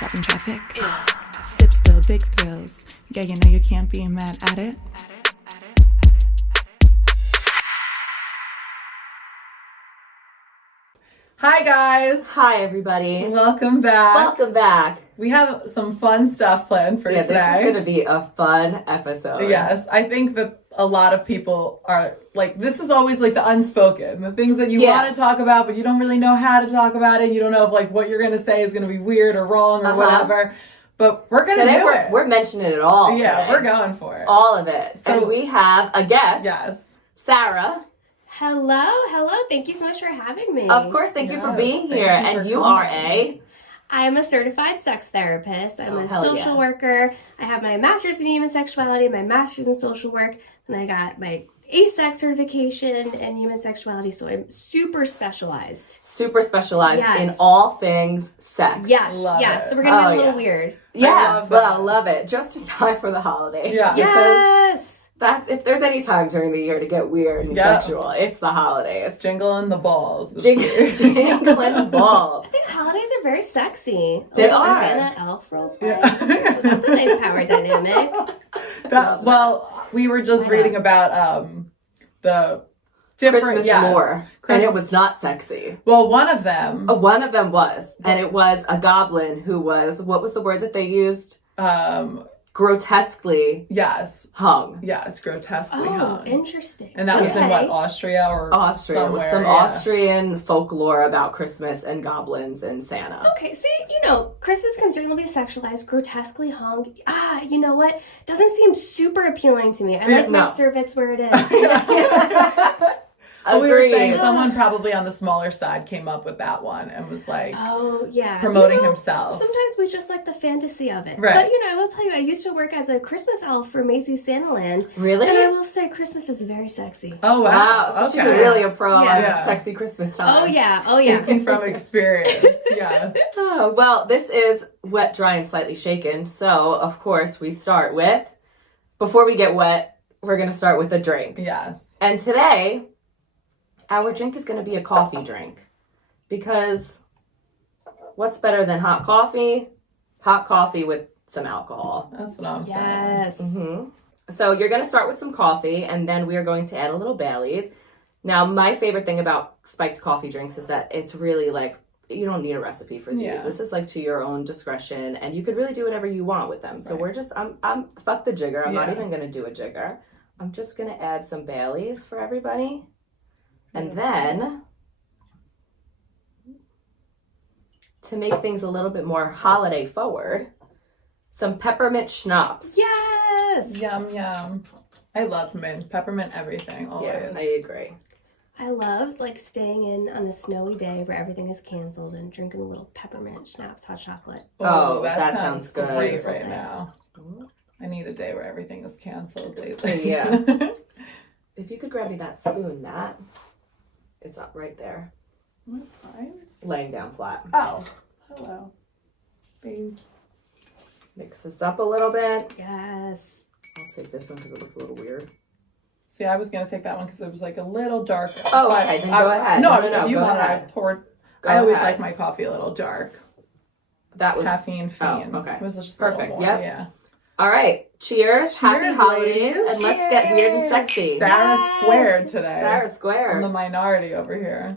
Stopping traffic. Sips the big thrills. Yeah, you know you can't be mad at it. Hi guys! Hi everybody. Welcome back. Welcome back. We have some fun stuff planned for today. This is going to be a fun episode. Yes, I think that a lot of people are like, this is always like the unspoken, the things that you want to talk about, but you don't really know how to talk about it. You don't know if like what you're going to say is going to be weird or wrong or whatever. But we're going to do it. We're mentioning it all. Yeah, today. we're going for it. All of it. So, and we have a guest. Yes. Sarah. Hello. Thank you so much for having me. Of course, thank you for being here. And you are I am a certified sex therapist. I'm a social worker. I have my master's in human sexuality, my master's in social work, and I got my ASEX certification in human sexuality, so I'm super specialized. In all things sex. Yes. So we're going to get a little weird. Yeah, I love it. Just in time for the holidays. Yeah. Yes. That's, if there's any time during the year to get weird and sexual, it's the holidays. Jingle and the balls. Jingle and the balls. I think holidays are very sexy. They are. Santa elf role play. That's a nice power dynamic. We were just reading about the different Christmas lore, and it was not sexy. Well, one of them was, and it was a goblin who was, what was the word that they used? Grotesquely hung. Yes, grotesquely hung. Interesting. And that was in what, Austria or Austria? It was some Austrian folklore about Christmas and goblins and Santa. Okay, see, Christmas can certainly be sexualized, grotesquely hung. You know what? Doesn't seem super appealing to me. I like my cervix where it is. We were saying someone probably on the smaller side came up with that one and was like, promoting himself. Sometimes we just like the fantasy of it. Right. But, I will tell you, I used to work as a Christmas elf for Macy's Santaland. Really? And I will say Christmas is very sexy. Oh, wow. So she's really a pro on sexy Christmas time. Oh, yeah. Speaking from experience, yeah. Oh, well, this is wet, dry, and slightly shaken. So, of course, we start with, before we get wet, we're going to start with a drink. Yes. And today, our drink is going to be a coffee drink, because what's better than hot coffee? Hot coffee with some alcohol. That's what I'm saying. Yes. Mm-hmm. So you're going to start with some coffee, and then we are going to add a little Bailey's. Now, my favorite thing about spiked coffee drinks is that it's really like, you don't need a recipe for these. Yeah. This is like to your own discretion, and you could really do whatever you want with them. So we're just, I'm fuck the jigger. I'm not even going to do a jigger. I'm just going to add some Bailey's for everybody. And then, to make things a little bit more holiday forward, some peppermint schnapps. Yes! Yum, yum. I love mint. Peppermint everything, always. Yeah, I agree. I love staying in on a snowy day where everything is canceled and drinking a little peppermint schnapps, hot chocolate. Oh, that sounds good. Great right thing. now. I need a day where everything is canceled lately. Yeah. If you could grab me that spoon, Matt. It's up right there. Fine. Laying down flat. Oh, hello. Thank you. Mix this up a little bit. Yes. I'll take this one because it looks a little weird. See, I was going to take that one because it was like a little darker. Oh, okay. Then go ahead. No, if you want to, I always like my coffee a little dark. That was caffeine fiend. Oh, okay. It was just perfect. More, yep. Yeah. All right. Cheers. Happy holidays. And let's get weird and sexy. Sarah squared today. Sarah squared. I'm the minority over here.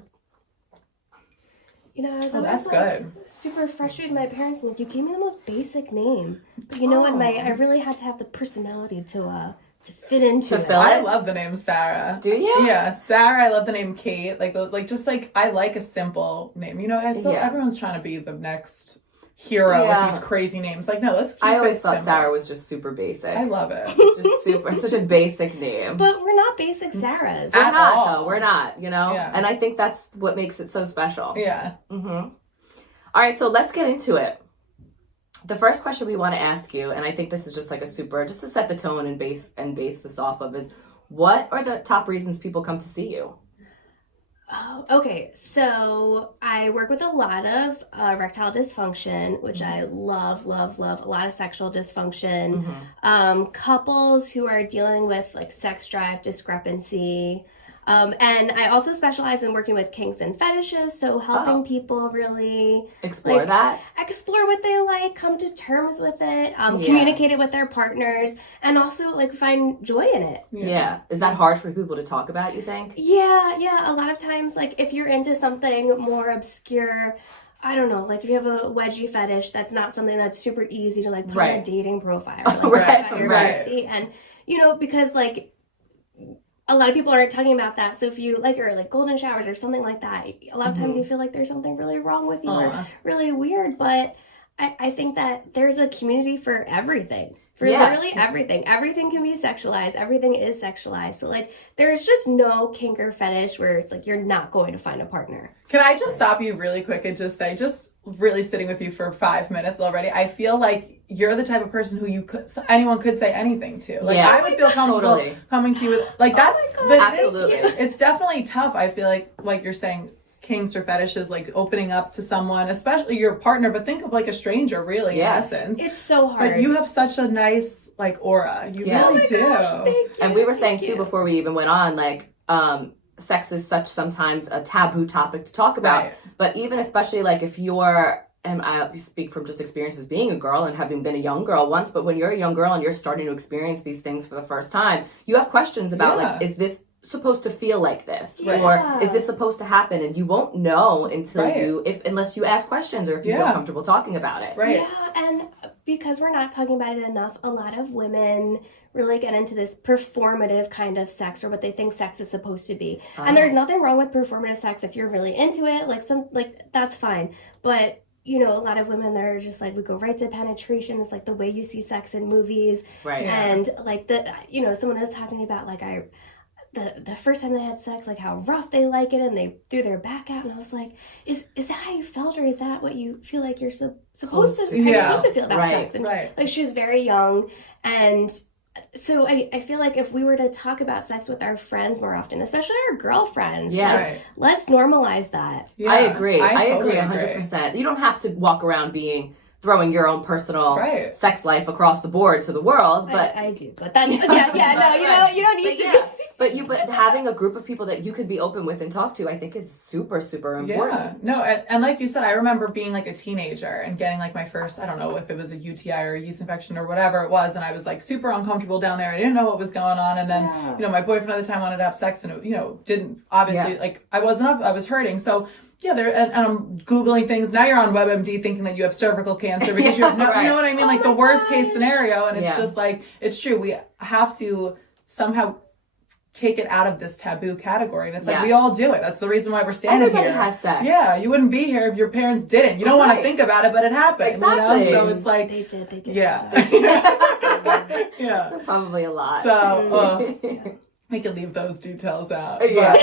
I was that's good. Super frustrated with my parents. I'm like, you gave me the most basic name. But what? I really had to have the personality to fit into it. I love the name Sarah. Do you? Yeah, Sarah. I love the name Kate. I like a simple name. Everyone's trying to be the next hero with these crazy names. Like, no, let's keep it I always thought simple. Sarah was just super basic. I love it. Just such a basic name. But we're not basic Sarahs. We're not, though. We're not, Yeah. And I think that's what makes it so special. Yeah. Mm-hmm. All right, so let's get into it. The first question we want to ask you, and I think this is just like just to set the tone and base this off of, is what are the top reasons people come to see you? Oh, okay. So I work with a lot of erectile dysfunction, which I love, a lot of sexual dysfunction, couples who are dealing with sex drive discrepancy, And I also specialize in working with kinks and fetishes, so helping people really explore explore what they like, come to terms with it, communicate it with their partners, and also like find joy in it. Yeah. Is that hard for people to talk about, you think? Yeah. A lot of times, like if you're into something more obscure, I don't know, like if you have a wedgie fetish, that's not something that's super easy to like put on a dating profile, like talk about your first date. And because like a lot of people aren't talking about that. So if you like your like golden showers or something like that, a lot of times you feel like there's something really wrong with you or really weird. But I think that there's a community for everything. For literally everything. Everything can be sexualized. Everything is sexualized. So like there's just no kink or fetish where it's like you're not going to find a partner. Can I just stop you really quick and just say, just really sitting with you for 5 minutes already, I feel like you're the type of person who anyone could say anything to. Like I would feel comfortable coming to you with like that's but absolutely. It's definitely tough. I feel like you're saying kinks or fetishes, like opening up to someone, especially your partner, but think of like a stranger really in essence. It's so hard. But you have such a nice like aura. You really do. Gosh, thank you. And we were saying too before we even went on, like sex is such sometimes a taboo topic to talk about. Right. But even especially like if you're, and I speak from just experiences being a girl and having been a young girl once, but when you're a young girl and you're starting to experience these things for the first time, you have questions about like, is this supposed to feel like this? Or is this supposed to happen? And you won't know until unless you ask questions or if you feel comfortable talking about it. Right. Yeah, and because we're not talking about it enough, a lot of women really get into this performative kind of sex or what they think sex is supposed to be. And there's nothing wrong with performative sex if you're really into it, like that's fine. But a lot of women that are just like, we go right to penetration. It's like the way you see sex in movies. Right. And like someone was talking about like the first time they had sex, like how rough they like it and they threw their back out, and I was like, is that how you felt, or is that what you feel like you're supposed to you're supposed to feel about sex? And like she was very young, and so I feel like if we were to talk about sex with our friends more often, especially our girlfriends, let's normalize that. Yeah, I agree. I agree 100%. You don't have to walk around throwing your own personal sex life across the board to the world, but I do. But then, you don't need to. But having a group of people that you could be open with and talk to, I think is super, super important. Yeah. No, and like you said, I remember being like a teenager and getting like my first, I don't know if it was a UTI or a yeast infection or whatever it was, and I was like super uncomfortable down there. I didn't know what was going on, and then my boyfriend at the time wanted to have sex, and it didn't obviously like I was hurting, so. Yeah, and I'm Googling things. Now you're on WebMD thinking that you have cervical cancer because you have you know what I mean? Like the worst case scenario. And it's just like, it's true. We have to somehow take it out of this taboo category. And it's like, we all do it. That's the reason why we're standing here. Everybody has sex. Yeah, you wouldn't be here if your parents didn't. You don't want to think about it, but it happened. Exactly. So it's like. They did. Yeah. Yeah. Probably a lot. So we could leave those details out. Yeah.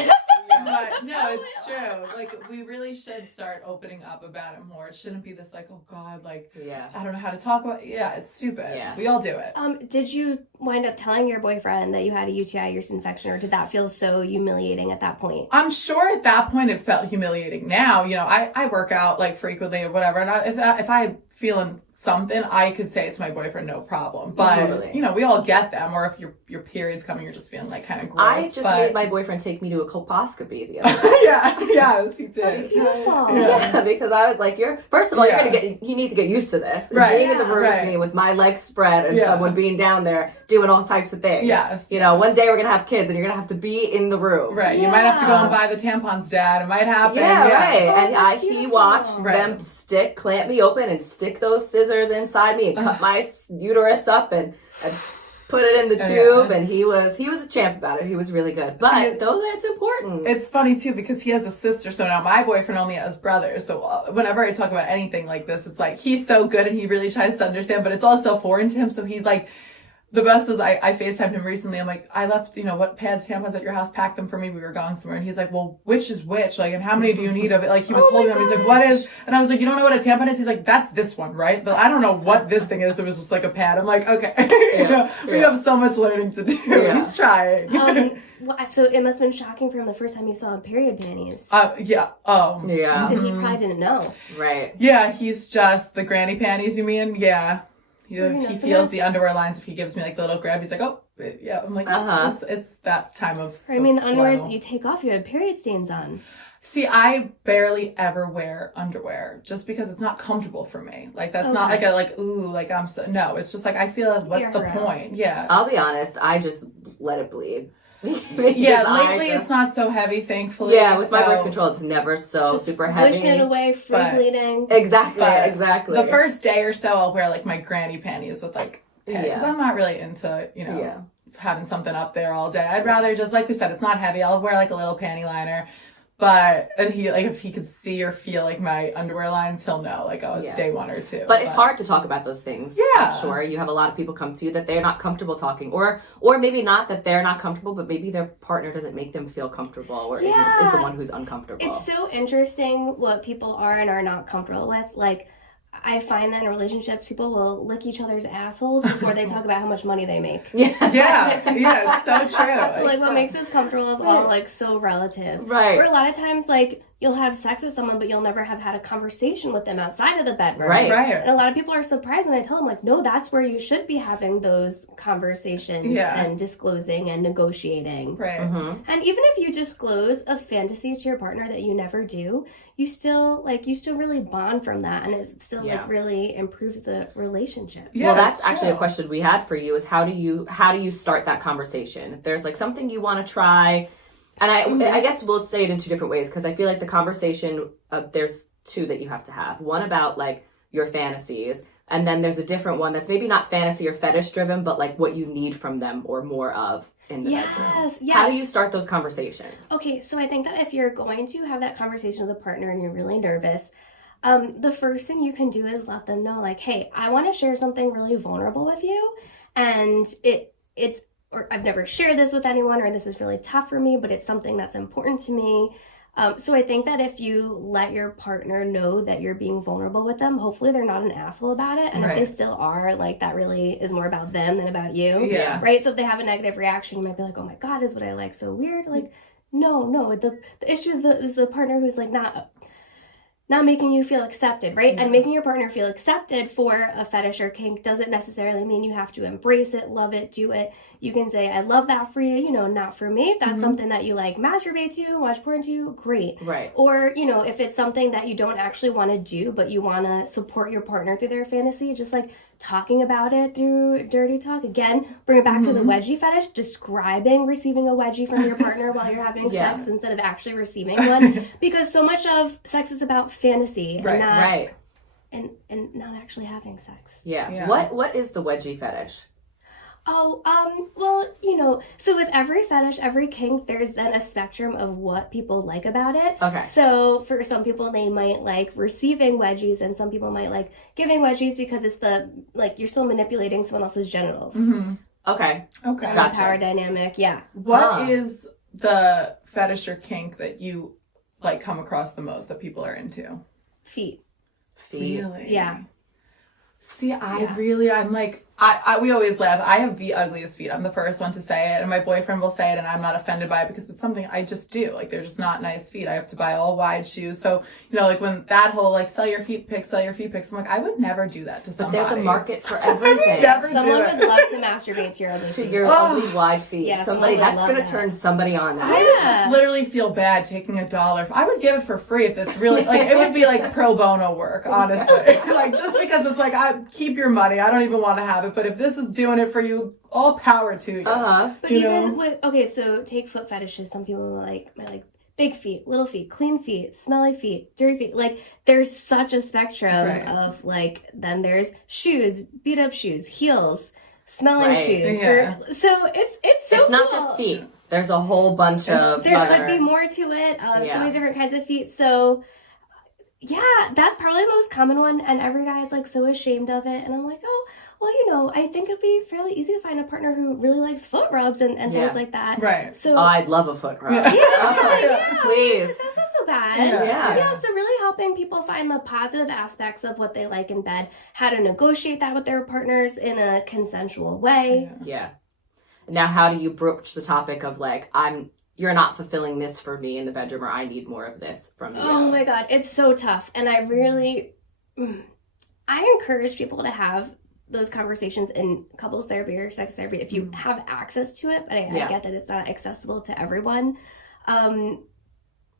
But no, it's true. Like we really should start opening up about it more. It shouldn't be this like, oh God, like I don't know how to talk about it. Yeah, it's stupid. Yeah. We all do it. Did you wind up telling your boyfriend that you had a UTI, yeast infection, or did that feel so humiliating at that point? I'm sure at that point it felt humiliating. Now, I work out like frequently or whatever, and if I feeling something, I could say it to my boyfriend, no problem. But we all get them. Or if your period's coming, you're just feeling like kind of gross. I just made my boyfriend take me to a colposcopy the other day. Yes, he did. That's beautiful. Yeah, because I was like, first of all, you need to get used to this. Right. Being in the room with me with my legs spread and someone being down there doing all types of things. Yes. One day we're gonna have kids and you're gonna have to be in the room. Right. Yeah. You might have to go and buy the tampons, Dad. It might happen. Yeah, right. And he watched them clamp me open and stick those scissors inside me and cut my uterus up and put it in the tube, and he was a champ about it. He was really good. But it's important. It's funny too because he has a sister, so now my boyfriend only has brothers. So whenever I talk about anything like this, it's like he's so good and he really tries to understand, but it's all so foreign to him. So he's like, the best was I FaceTimed him recently. I'm like, I left, what pads, tampons at your house, packed them for me. We were going somewhere. And he's like, well, which is which? Like, and how many do you need of it? Like, he was holding them. He's like, what is? And I was like, you don't know what a tampon is? He's like, that's this one, right? But I don't know what this thing is. It was just like a pad. I'm like, okay. We have so much learning to do. Yeah. He's trying. So it must have been shocking for him the first time he saw period panties. Yeah. Because he probably didn't know. Right. Yeah, he's just the granny panties, you mean? Yeah. If he feels the underwear lines, if he gives me like the little grab, he's like, oh, yeah. I'm like, it's that time of. I mean, the underwear that you take off, you have period stains on. See, I barely ever wear underwear just because it's not comfortable for me. Like, that's not like I'm so, no, it's just like, I feel like, what's the point? Yeah. I'll be honest, I just let it bleed. Lately it's not so heavy, thankfully. Yeah, with my birth control, it's never so just super heavy. Pushing it away, free bleeding. Exactly. The first day or so, I'll wear like my granny panties with like, because I'm not really into, having something up there all day. I'd rather just, like we said, it's not heavy. I'll wear like a little panty liner. And he, like, if he could see or feel like my underwear lines, he'll know, like, oh, it's day 1 or 2. But it's hard to talk about those things. Yeah. I'm sure you have a lot of people come to you that they're not comfortable talking, or maybe not that they're not comfortable, but maybe their partner doesn't make them feel comfortable, or is the one who's uncomfortable. It's so interesting what people are and are not comfortable with. Like, I find that in relationships, people will lick each other's assholes before they talk about how much money they make. Yeah, it's so true. So, like, what makes us comfortable is all, like, so relative. Right. Or a lot of times, like, you'll have sex with someone, but you'll never have had a conversation with them outside of the bedroom. Right. And a lot of people are surprised when I tell them, like, no, that's where you should be having those conversations and disclosing and negotiating. Right. Mm-hmm. And even if you disclose a fantasy to your partner that you never do, you still really bond from that, and it still like really improves the relationship. Yeah, well, that's actually a question we had for you, is how do you start that conversation? If there's like something you want to try, and I guess we'll say it in 2 different ways, because I feel like the conversation, there's 2 that you have to have. One about like your fantasies, and then there's a different one that's maybe not fantasy or fetish driven, but like what you need from them or more of in the bedroom. Yes. How do you start those conversations? Okay, so I think that if you're going to have that conversation with a partner and you're really nervous, the first thing you can do is let them know, like, hey, I want to share something really vulnerable with you, and or I've never shared this with anyone, or this is really tough for me, but it's something that's important to me. So I think that if you let your partner know that you're being vulnerable with them, hopefully they're not an asshole about it. And if they still are, like, that really is more about them than about you. Yeah. Right? So if they have a negative reaction, you might be like, oh my God, is what I like so weird? Like, no. The issue is the partner who's, like, not making you feel accepted, right? And making your partner feel accepted for a fetish or kink doesn't necessarily mean you have to embrace it, love it, do it. You can say, I love that for you, not for me. If that's something that you like masturbate to, watch porn to, great. Right. Or, if it's something that you don't actually want to do, but you want to support your partner through their fantasy, just like talking about it through dirty talk. Again, bring it back to the wedgie fetish, describing receiving a wedgie from your partner while you're having sex instead of actually receiving one. Because so much of sex is about fantasy and not and not actually having sex. Yeah. What is the wedgie fetish? Oh, well, so with every fetish, every kink, there's then a spectrum of what people like about it. Okay. So for some people, they might like receiving wedgies, and some people might like giving wedgies because it's you're still manipulating someone else's genitals. Mm-hmm. Okay. Gotcha. Power dynamic, yeah. What is the fetish or kink that you like come across the most that people are into? Feet. Really? Yeah. See, I'm like, we always laugh. I have the ugliest feet. I'm the first one to say it, and my boyfriend will say it, and I'm not offended by it because it's something I just do. Like, they're just not nice feet. I have to buy all wide shoes. So, like when that whole like sell your feet pics, I'm like, I would never do that to somebody. But there's a market for everything. Someone would love to masturbate to your ugly feet. Ugly wide feet. Yeah, somebody that's gonna turn somebody on. I would just literally feel bad taking $1. I would give it for free if it's really like it would be like pro bono work, honestly. Like, just because it's like, I keep your money. I don't even want to have it, but if this is doing it for you, all power to you. But even with so take foot fetishes. Some people might like big feet, little feet, clean feet, smelly feet, dirty feet. Like, there's such a spectrum of like. Then there's shoes, beat up shoes, heels, smelling shoes. Yeah. So it's not just feet. There's a whole bunch of. There could be more to it. So many different kinds of feet. So. Yeah, that's probably the most common one, and every guy is like so ashamed of it, and I'm like, oh, well, I think it'd be fairly easy to find a partner who really likes foot rubs and things like that. Right. So I'd love a foot rub. Yeah, please. That's not so bad. Yeah. So really helping people find the positive aspects of what they like in bed, how to negotiate that with their partners in a consensual way. Yeah. Now, how do you broach the topic of like, you're not fulfilling this for me in the bedroom, or I need more of this from you? Oh my God, it's so tough. And I encourage people to have those conversations in couples therapy or sex therapy if you have access to it, but I get that it's not accessible to everyone.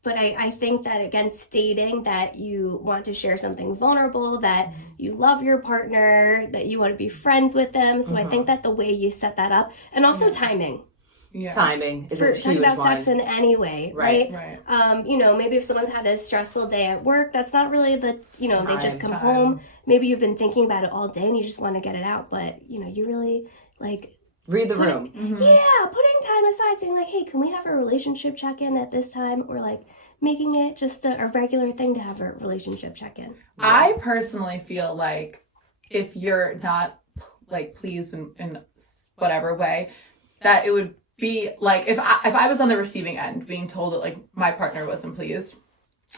But I think that, again, stating that you want to share something vulnerable, that you love your partner, that you want to be friends with them. So I think that the way you set that up, and also timing. Yeah. Timing is a huge talking about one. sex in any way, right? Right. You know, maybe if someone's had a stressful day at work, that's not really the, you know, they just come Time. home. Maybe you've been thinking about it all day and you just want to get it out, but, you know, you really, like... Read the room. Yeah, putting time aside, saying like, hey, can we have a relationship check-in at this time? Or like making it just a regular thing to have a relationship check-in. I personally feel like if you're not like pleased in whatever way, that it would be like if I was on the receiving end being told that like my partner wasn't pleased,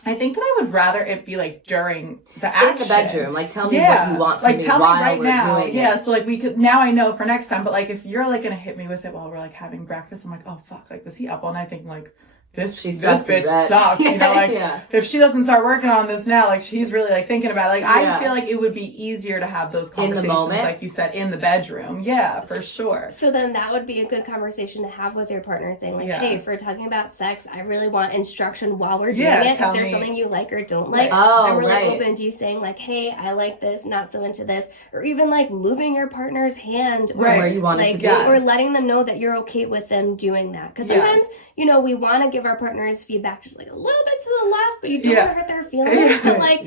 I think that I would rather it be like during the action. In the bedroom. Like, tell me what you want from like, me tell while me right we're now. doing Yeah, it. so like we could, now I know for next time, but like if you're like gonna hit me with it while we're like having breakfast, I'm like, oh fuck, like was he up all night thinking like this bitch sucks, you know, like if she doesn't start working on this now, like she's really like thinking about it. Like I feel like it would be easier to have those conversations, in the moment, like you said, in the bedroom. Yeah, for sure. So then that would be a good conversation to have with your partner, saying like, hey, if we're talking about sex, I really want instruction while we're doing it. If there's something you like or don't like, I'm really open to you saying like, hey, I like this, not so into this, or even like moving your partner's hand or where you want it to be, or letting them know that you're okay with them doing that. Because sometimes, you know, we want to give our partners feedback just like a little bit to the left, but you don't want to hurt their feelings. But like,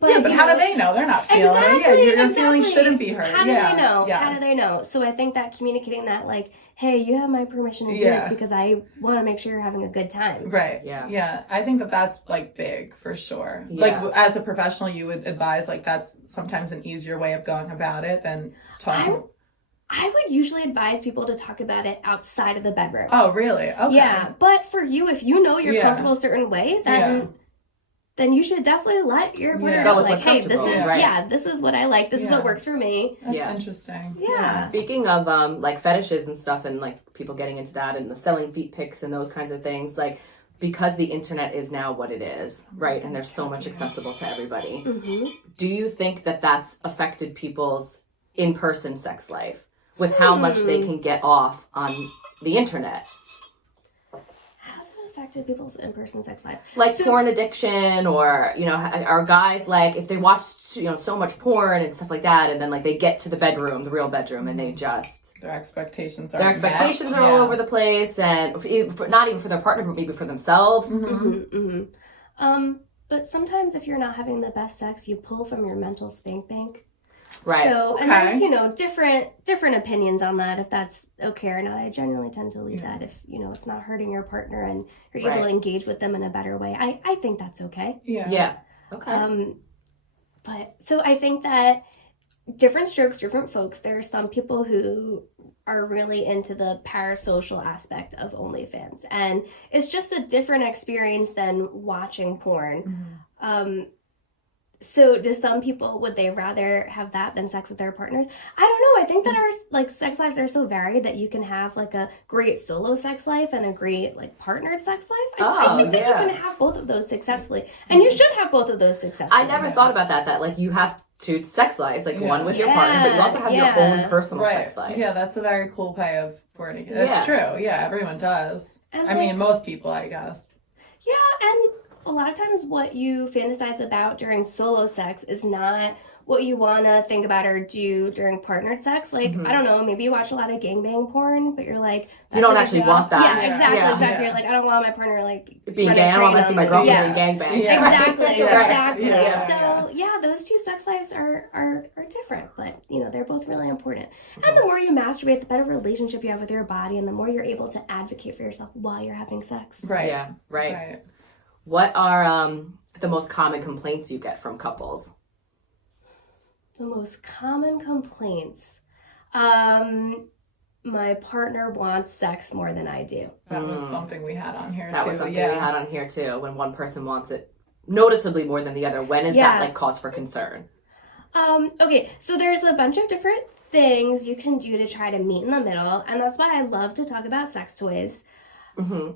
but how do they know? They're not feeling it. Yeah, your feelings shouldn't be hurt. How do they know? How do they know? So I think that communicating that, like, hey, you have my permission to do this because I want to make sure you're having a good time. Right. Yeah. I think that that's like big for sure. Like as a professional, you would advise like that's sometimes an easier way of going about it than talking. I would usually advise people to talk about it outside of the bedroom. Oh, really? Okay. Yeah, but for you, if you know you're comfortable a certain way, then you should definitely let your partner know, like, hey, this is this is what I like. This is what works for me. That's interesting. Yeah. Speaking of like fetishes and stuff, and like people getting into that, and the selling feet pics and those kinds of things, like because the internet is now what it is, right? And there's so much accessible to everybody. Do you think that that's affected people's in-person sex life? With how much they can get off on the internet. How's it affected people's in-person sex lives? Like porn addiction, or, you know, are guys like, if they watch, you know, so much porn and stuff like that, and then like they get to the bedroom, the real bedroom, and they just... Their expectations are all over the place, and not even for their partner, but maybe for themselves. But sometimes if you're not having the best sex, you pull from your mental spank bank. Right. So, and there's, you know, different opinions on that, if that's okay or not. I generally tend to leave that if, you know, it's not hurting your partner and you're able to engage with them in a better way. I think that's okay. Yeah. Okay. But, so I think that different strokes, different folks. There are some people who are really into the parasocial aspect of OnlyFans. And it's just a different experience than watching porn. So do some people, would they rather have that than sex with their partners? I don't know. I think that our like sex lives are so varied that you can have like a great solo sex life and a great like partnered sex life. I think that you can have both of those successfully. And you should have both of those successfully. I never thought about that like you have two sex lives, like one with your partner, but you also have your own personal sex life. Yeah, that's a very cool way of wording it. That's true. Yeah, everyone does. And I mean, most people, I guess. Yeah, and a lot of times what you fantasize about during solo sex is not what you want to think about or do during partner sex. Like, I don't know, maybe you watch a lot of gangbang porn, but you're like... You don't actually want that. Yeah, exactly. You're like, I don't want my partner, like... Being gay, I don't want to see my girlfriend being gangbang. Exactly. So, those two sex lives are different, but, you know, they're both really important. And the more you masturbate, the better relationship you have with your body, and the more you're able to advocate for yourself while you're having sex. Right. Yeah, right. What are the most common complaints you get from couples? The most common complaints. My partner wants sex more than I do. That was something we had on here, That was something we had on here, too. When one person wants it noticeably more than the other. When is that, like, cause for concern? Okay, so there's a bunch of different things you can do to try to meet in the middle. And that's why I love to talk about sex toys.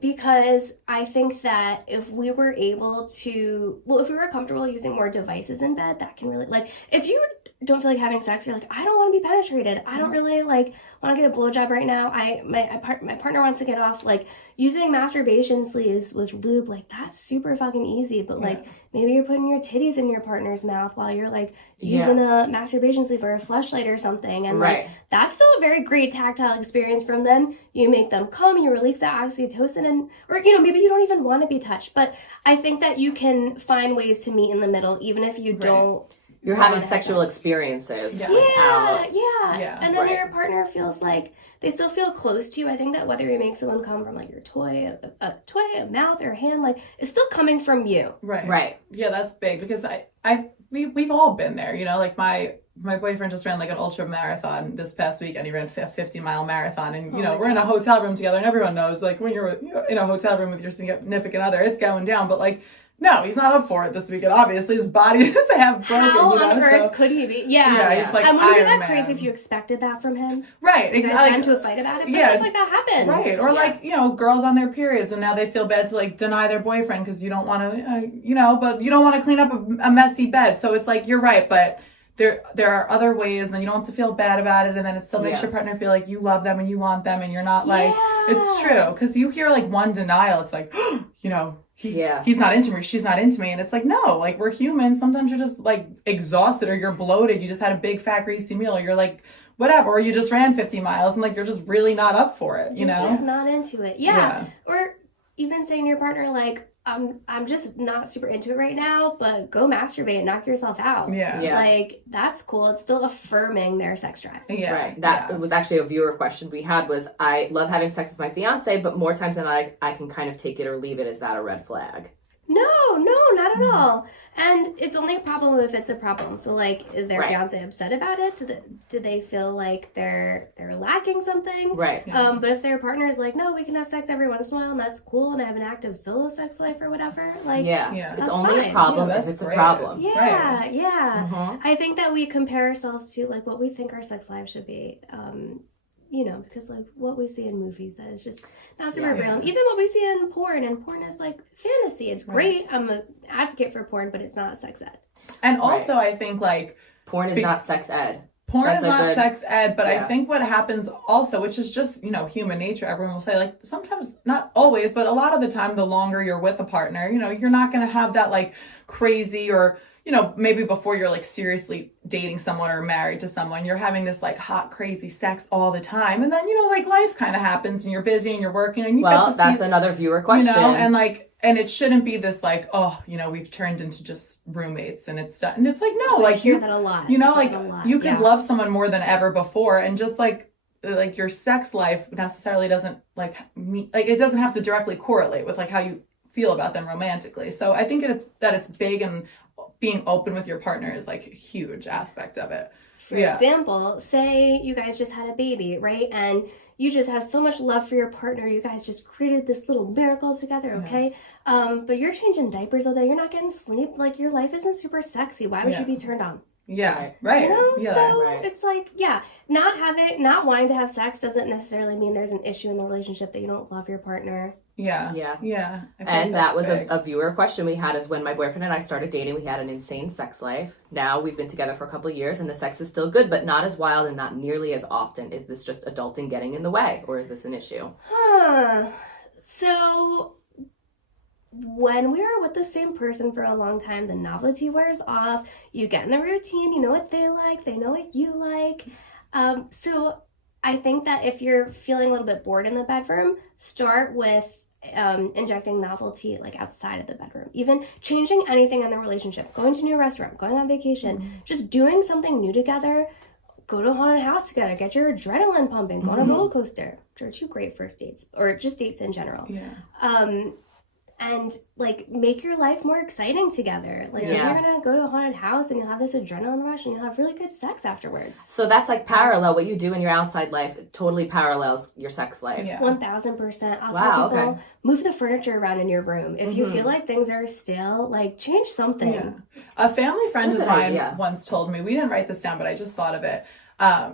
Because I think that if we were able to, if we were comfortable using more devices in bed, that can really, like, if you don't feel like having sex, you're like, I don't want to be penetrated. I don't really like want to get a blowjob right now. My partner wants to get off. Like, using masturbation sleeves with lube, like, that's super fucking easy. But like, maybe you're putting your titties in your partner's mouth while you're like using a masturbation sleeve or a fleshlight or something, and like, that's still a very great tactile experience from them. You make them come, you release that oxytocin, and or you know, maybe you don't even want to be touched. But I think that you can find ways to meet in the middle, even if you don't. You're having sexual expexperiences. Yeah. And then your partner feels like they still feel close to you. I think that whether you make someone come from like your toy, a mouth, or a hand, like, it's still coming from you. Right. Yeah, that's big, because we've all been there. You know, like my boyfriend just ran like an ultra marathon this past week, and he ran a 50-mile marathon. And you know, we're in a hotel room together, and everyone knows, like, when you're in a hotel room with your significant other, it's going down. But like, no, he's not up for it this weekend. Obviously, his body is half broken. How on earth could he be? Yeah. He's like, and wouldn't it be that Man. crazy if you expected that from him? Right. You guys got into a fight about it? But stuff like that happens. Right. Or like, you know, girls on their periods, and now they feel bad to like deny their boyfriend because you don't want to, you know, but you don't want to clean up a messy bed. So it's like, you're right, but there are other ways, and then you don't have to feel bad about it, and then it still makes your partner feel like you love them and you want them, and you're not like, it's true. Because you hear like one denial, it's like, you know, he's not into me, she's not into me. And it's like, no, like, we're human. Sometimes you're just like exhausted, or you're bloated. You just had a big fat greasy meal, or you're like, whatever, or you just ran 50 miles and like, you're just really not up for it, you know? You're just not into it. Yeah. Or even saying to your partner, like, I'm just not super into it right now, but go masturbate, knock yourself out. Yeah. Like, that's cool. It's still affirming their sex drive. Yeah. Right. That was actually a viewer question we had was, I love having sex with my fiance, but more times than I can kind of take it or leave it. Is that a red flag? No, not at all. And it's only a problem if it's a problem. So like, is their fiance upset about it? Do they feel like they're lacking something? Right. But if their partner is like, no, we can have sex every once in a while, and that's cool, and I have an active solo sex life or whatever, like, it's only a problem if it's a problem. Yeah. Mm-hmm. I think that we compare ourselves to like what we think our sex life should be. You know, because like what we see in movies, that is just not super real. Even what we see in porn, and porn is like fantasy. It's great. I'm an advocate for porn, but it's not sex ed. And also, I think like porn is not sex ed. Porn is not sex ed, but I think what happens also, which is just, you know, human nature, everyone will say, like, sometimes, not always, but a lot of the time, the longer you're with a partner, you know, you're not going to have that like crazy, or, you know, maybe before you're like seriously dating someone or married to someone, you're having this like hot, crazy sex all the time. And then, you know, like life kind of happens, and you're busy and you're working, and you get to that's another viewer question. You know, and like, and it shouldn't be this like, oh, you know, we've turned into just roommates and it's done. And it's like, no, like, I hear that a lot. You know, like, you could love someone more than ever before, and just like your sex life necessarily doesn't like it doesn't have to directly correlate with like how you feel about them romantically. So I think it's big, and being open with your partner is like a huge aspect of it. For example, say you guys just had a baby, right? And you just have so much love for your partner. You guys just created this little miracle together, okay? But you're changing diapers all day. You're not getting sleep. Like, your life isn't super sexy. Why would you be turned on? Yeah, right. You know? So it's like, not wanting to have sex doesn't necessarily mean there's an issue in the relationship, that you don't love your partner. Yeah. And that was a viewer question we had, is when my boyfriend and I started dating, we had an insane sex life. Now we've been together for a couple of years, and the sex is still good, but not as wild and not nearly as often. Is this just adulting getting in the way, or is this an issue? So when we're with the same person for a long time, the novelty wears off. You get in the routine. You know what they like. They know what you like. So I think that if you're feeling a little bit bored in the bedroom, start with injecting novelty like outside of the bedroom. Even changing anything in the relationship, going to a new restaurant, going on vacation, just doing something new together. Go to a haunted house together, get your adrenaline pumping, go on a roller coaster, which are two great first dates, or just dates in general. And like, make your life more exciting together. Like, you're gonna go to a haunted house and you'll have this adrenaline rush, and you'll have really good sex afterwards. So that's like parallel. What you do in your outside life totally parallels your sex life. 1000%. I'll tell people, move the furniture around in your room. If you feel like things are stale, like, change something. A family friend of mine once told me, we didn't write this down, but I just thought of it.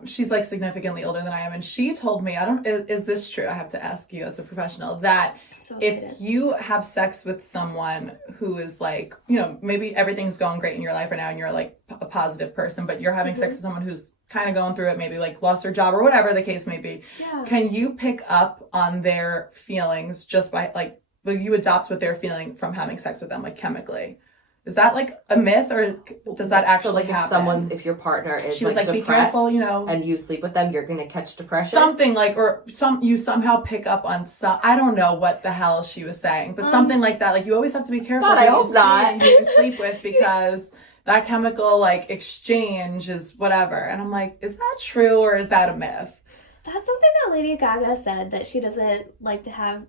She's like significantly older than I am, and she told me, is this true? I have to ask you as a professional, that if you have sex with someone who is like, you know, maybe everything's going great in your life right now, and you're like a positive person, but you're having sex with someone who's kind of going through it, maybe like lost their job or whatever the case may be. Yeah. Can you pick up on their feelings just by like, will you adopt what they're feeling from having sex with them, like chemically? Is that like a myth, or does that actually happen? If your partner is she was like, depressed, be careful, you know, and you sleep with them, you're gonna catch depression. Something like, or you somehow pick up on some. I don't know what the hell she was saying, but something like that. Like, you always have to be careful. God, I hope not. Who you sleep with, because that chemical like exchange is whatever. And I'm like, is that true or is that a myth? That's something that Lady Gaga said, that she doesn't like to have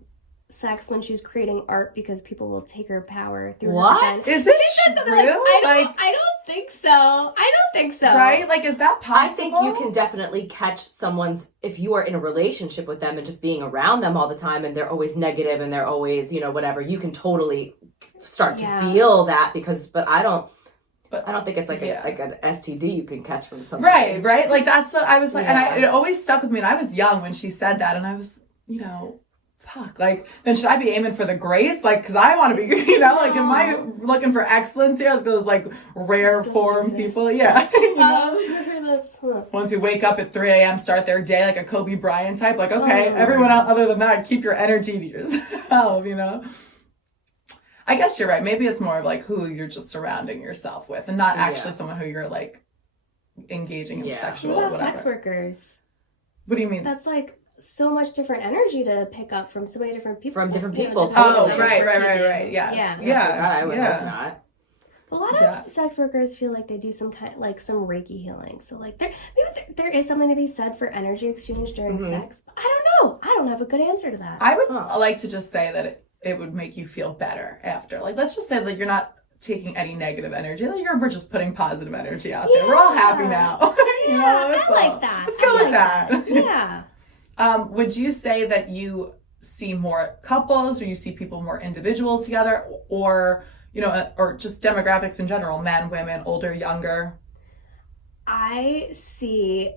sex when she's creating art because people will take her power through what? her vagina. Is it she said true? Like, I don't think so. I don't think so. Right? Like, is that possible? I think you can definitely catch someone's, if you are in a relationship with them and just being around them all the time and they're always negative and they're always, you know, whatever, you can totally start to feel that but I don't think it's like an STD you can catch from somebody. Right. Like, that's what I was like, and it always stuck with me. And I was young when she said that, and I was, you know, fuck, like, then should I be aiming for the greats? Like, because I want to be, you know, like, am I looking for excellence here? Like those, like, rare form people? Yeah. You know? Once you wake up at 3 a.m., start their day like a Kobe Bryant type, like, okay, everyone else, other than that, keep your energy to yourself, you know? I guess you're right. Maybe it's more of, like, who you're just surrounding yourself with, and not actually someone who you're, like, engaging in sexual what about whatever. sex workers? What do you mean? That's, like, so much different energy to pick up from so many different people. From different people. Oh, Totally. right. Yes. I would hope not. A lot of sex workers feel like they do some kind, like some Reiki healing. So like there is something to be said for energy exchange during sex. But I don't know. I don't have a good answer to that. I would like to just say that it would make you feel better after. Like, let's just say that you're not taking any negative energy. Like, we're just putting positive energy out there. We're all happy now. You know, I like that. Let's go with that. Yeah. Would you say that you see more couples, or you see people more individual together, or, you know, or just demographics in general, men, women, older, younger? I see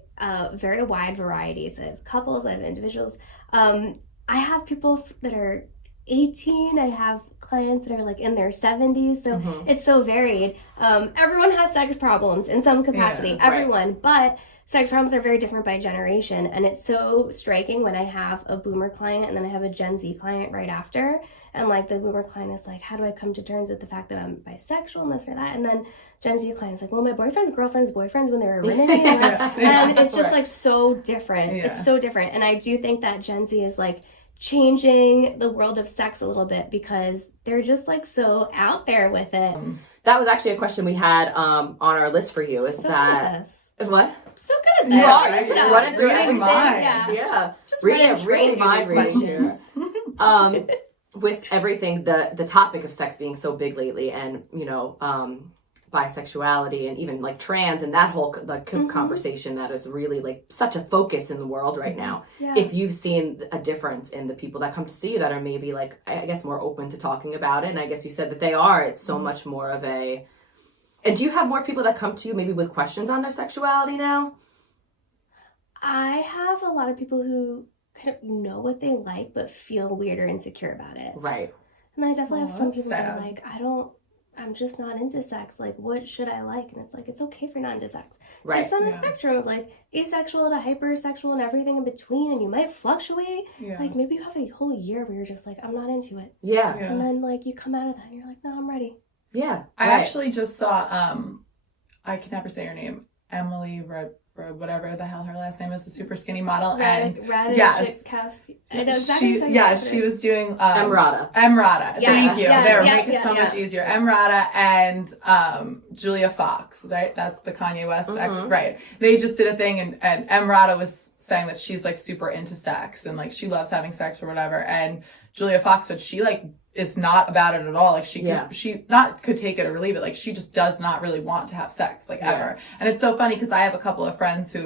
very wide varieties. I have couples, I have individuals. I have people that are 18. I have clients that are like in their 70s. So it's so varied. Everyone has sex problems in some capacity. Everyone. But sex problems are very different by generation, and it's so striking when I have a boomer client and then I have a Gen Z client right after, and like the boomer client is like, how do I come to terms with the fact that I'm bisexual and this or that, and then Gen Z client is like, well, my boyfriend's girlfriend's boyfriends when they were renegade, and it's just like so different. It's so different, and I do think that Gen Z is like changing the world of sex a little bit because they're just like so out there with it. That was actually a question we had on our list for you. Is so that good at this. What? So good at this. Yeah, you're just running through Reading everything. mine. Yeah. Just really mind reading here. questions. With everything, the topic of sex being so big lately, and you know, bisexuality and even like trans and that whole conversation that is really like such a focus in the world right now. Yeah. If you've seen a difference in the people that come to see you that are maybe like, I guess, more open to talking about it, and I guess you said that they are, it's so much more of a. And do you have more people that come to you maybe with questions on their sexuality now? I have a lot of people who kind of know what they like but feel weird or insecure about it. Right. And I definitely have some that's people that are sad. like, I'm just not into sex. Like, what should I like? And it's like, it's okay if you're not into sex. Right. It's on a spectrum of like asexual to hypersexual and everything in between, and you might fluctuate. Like, maybe you have a whole year where you're just like, I'm not into it. Yeah. And then like you come out of that and you're like, no, I'm ready. Yeah. I actually just saw, I can never say her name, Emily whatever the hell her last name is, the super skinny model. I know exactly she was doing Emrata. Thank you. Yes, Make it so much easier. Emrata and Julia Fox, right? That's the Kanye West right. They just did a thing, and Emrata was saying that she's like super into sex and like she loves having sex or whatever, and Julia Fox said she like is not about it at all. Like she could take it or leave it. Like she just does not really want to have sex like ever. And it's so funny because I have a couple of friends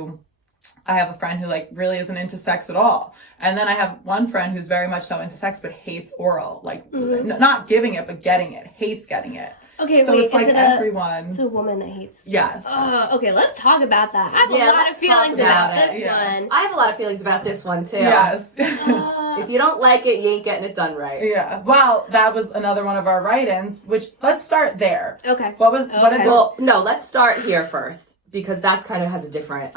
I have a friend who like really isn't into sex at all. And then I have one friend who's very much so into sex but hates oral. Like not giving it but getting it. Hates getting it. Okay, So wait, it's like is it everyone. It's a woman that hates. Yes. Okay, let's talk about that. I have a lot of let's feelings talk about about this one. I have a lot of feelings about this one too. Yes. If you don't like it, you ain't getting it done right. Yeah. Well, that was another one of our write-ins, which let's start there. Okay. What did Well, no, let's start here first because that kind of has a different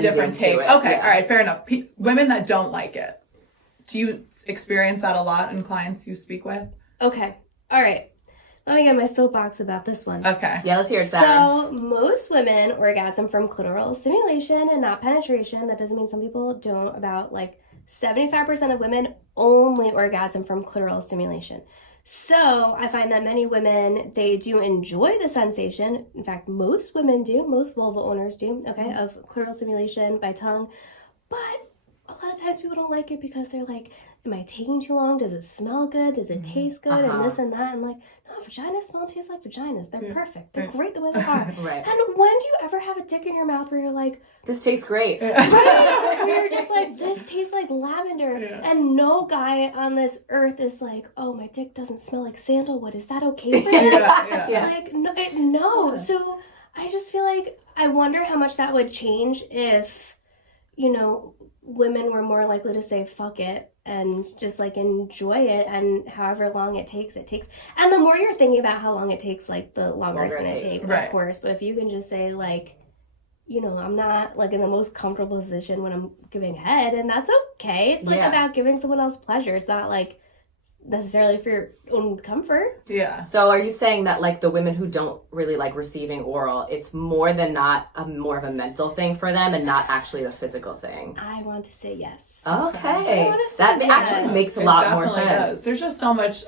different take. to it. Okay, Yeah. all right, fair enough. Women that don't like it. Do you experience that a lot in clients you speak with? Okay. All right. Let me get my soapbox about this one. Okay. Yeah, let's hear it, Sarah. So, most women orgasm from clitoral stimulation and not penetration. That doesn't mean some people don't. About like 75% of women only orgasm from clitoral stimulation. So, I find that many women, they do enjoy the sensation. In fact, most women do. Most vulva owners do, okay, of clitoral stimulation by tongue. But a lot of times people don't like it because they're like, am I taking too long? Does it smell good? Does it taste good? And this and that. And like, no, vaginas smell and taste like vaginas. They're perfect. They're great the way they are. Right. And when do you ever have a dick in your mouth where you're like, This tastes great. where you're just like, this tastes like lavender. Yeah. And no guy on this earth is like, oh, my dick doesn't smell like sandalwood. Is that okay for you? Yeah. Like, no. So I just feel like, I wonder how much that would change if, you know, women were more likely to say fuck it and just like enjoy it, and however long it takes. And the more you're thinking about how long it takes, like the longer it's going to take, Right. of course. But if you can just say like, you know, I'm not like in the most comfortable position when I'm giving head, and that's okay. It's like about giving someone else pleasure. It's not like necessarily for your own comfort. Yeah. So are you saying that like the women who don't really like receiving oral, it's more than not more of a mental thing for them and not actually the physical thing? I want to say yes. Okay. I wanna say That yes. actually makes a It lot more definitely sense. does. There's just so much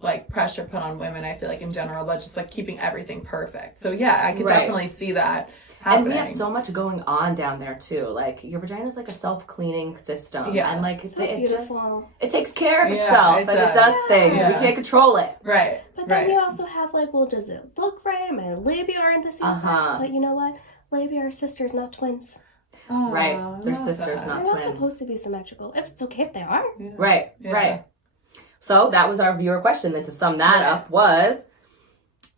like pressure put on women, I feel like in general, but just like keeping everything perfect. So yeah, I could Right. definitely see that happening. And we have so much going on down there too. Like your vagina is like a self-cleaning system. Yes. And like So it just beautiful. it takes care of Yeah, itself it and it does. does things. Yeah. We can't control it. Right. But then right. you also have like, well, does it look right? My labia aren't the same sex. But you know what? Labia are sisters, not twins. Oh, Right. I They're love sisters, that. not They're not twins. supposed to be symmetrical. If it's okay if they are. Yeah. Right, Yeah. right. So that was our viewer question. Then to sum that up was,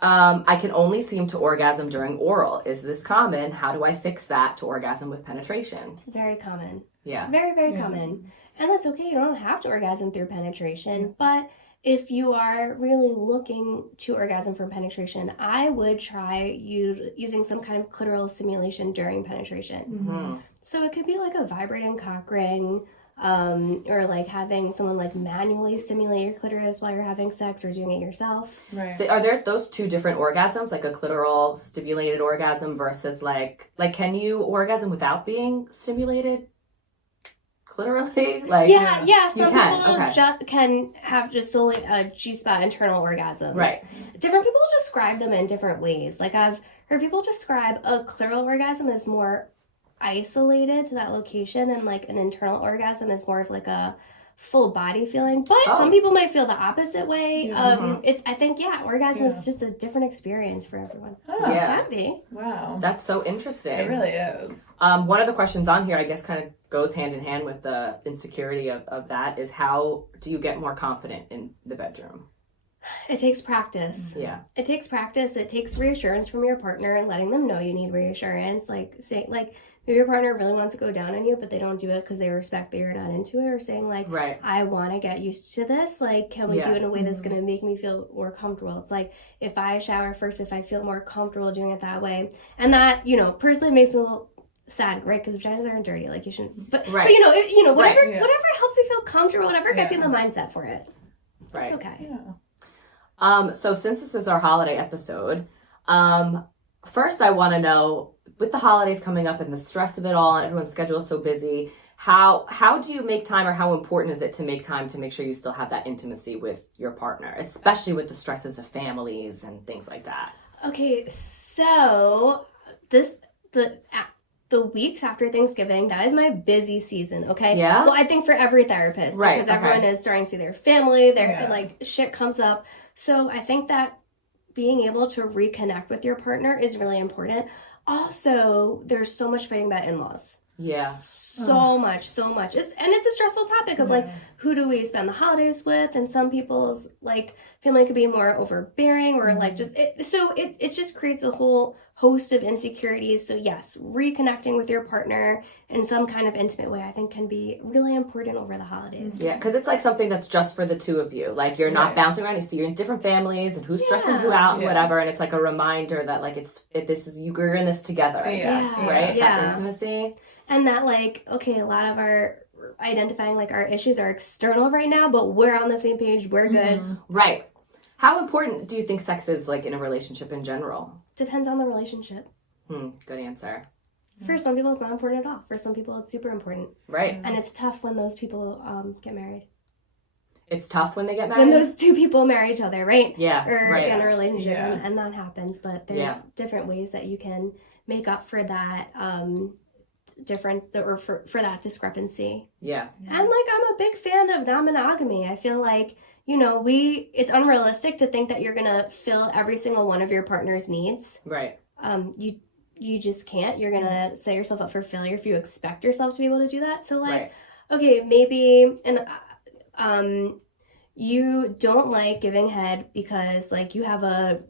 I can only seem to orgasm during oral. Is this common? How do I fix that to orgasm with penetration? Very common. Yeah. Very, very common. And that's okay. You don't have to orgasm through penetration. But if you are really looking to orgasm from penetration, I would try using some kind of clitoral stimulation during penetration. Mm-hmm. So it could be like a vibrating cock ring, or like having someone like manually stimulate your clitoris while you're having sex or doing it yourself. Right. So are there those two different orgasms, like a clitoral stimulated orgasm versus like can you orgasm without being stimulated clitorally? Like Yeah. Some can, people okay. can have just solely a G-spot internal orgasms. Right. Different people describe them in different ways. Like I've heard people describe a clitoral orgasm as more isolated to that location, and like an internal orgasm is more of like a full body feeling. But some people might feel the opposite way. It's I think orgasm is just a different experience for everyone. Oh, Yeah. It can be. Wow. That's so interesting. It really is. One of the questions on here, I guess, kind of goes hand in hand with the insecurity of that is how do you get more confident in the bedroom? It takes practice. Yeah. It takes practice. It takes reassurance from your partner and letting them know you need reassurance. Like saying like maybe your partner really wants to go down on you, but they don't do it because they respect that you're not into it, or saying like, Right. I want to get used to this. Like, can we do it in a way that's going to make me feel more comfortable? It's like if I shower first, if I feel more comfortable doing it that way, and that personally makes me a little sad, right? Because vaginas aren't dirty. Like you shouldn't. But Right. but whatever Right. whatever helps you feel comfortable, whatever gets you in the mindset for it. Right. It's okay. Yeah. So since this is our holiday episode, first I want to know, with the holidays coming up and the stress of it all and everyone's schedule is so busy, how do you make time, or how important is it to make time to make sure you still have that intimacy with your partner, especially with the stresses of families and things like that? Okay, so the weeks after Thanksgiving, that is my busy season, okay? Yeah? Well, I think for every therapist, Right, because okay. everyone is starting to see their family, Yeah. like shit comes up. So I think that being able to reconnect with your partner is really important. Also, there's so much fighting about in-laws. Yeah. So much. It's a stressful topic of like, who do we spend the holidays with? And some people's like family could be more overbearing or like just it just creates a whole host of insecurities. So yes, reconnecting with your partner in some kind of intimate way, I think can be really important over the holidays. Yeah, because it's like something that's just for the two of you. Like you're not bouncing around. So you're in different families and who's stressing who out and whatever. And it's like a reminder that like you're in this together. Yes. Right? That intimacy. And that like, okay, a lot of our identifying like our issues are external right now, but we're on the same page. We're good. Right. How important do you think sex is like in a relationship in general? Depends on the relationship. Good answer. For some people, it's not important at all. For some people, it's super important. Right. And it's tough when those people get married. It's tough when they get married? When those two people marry each other, right? Yeah. Or right. in a relationship, and that happens. But there's different ways that you can make up for that difference or for that discrepancy. Yeah. And like, I'm a big fan of non-monogamy. I feel like, it's unrealistic to think that you're gonna fill every single one of your partner's needs. Right. You just can't. You're gonna set yourself up for failure if you expect yourself to be able to do that. So like, okay, maybe you don't like giving head because like you have a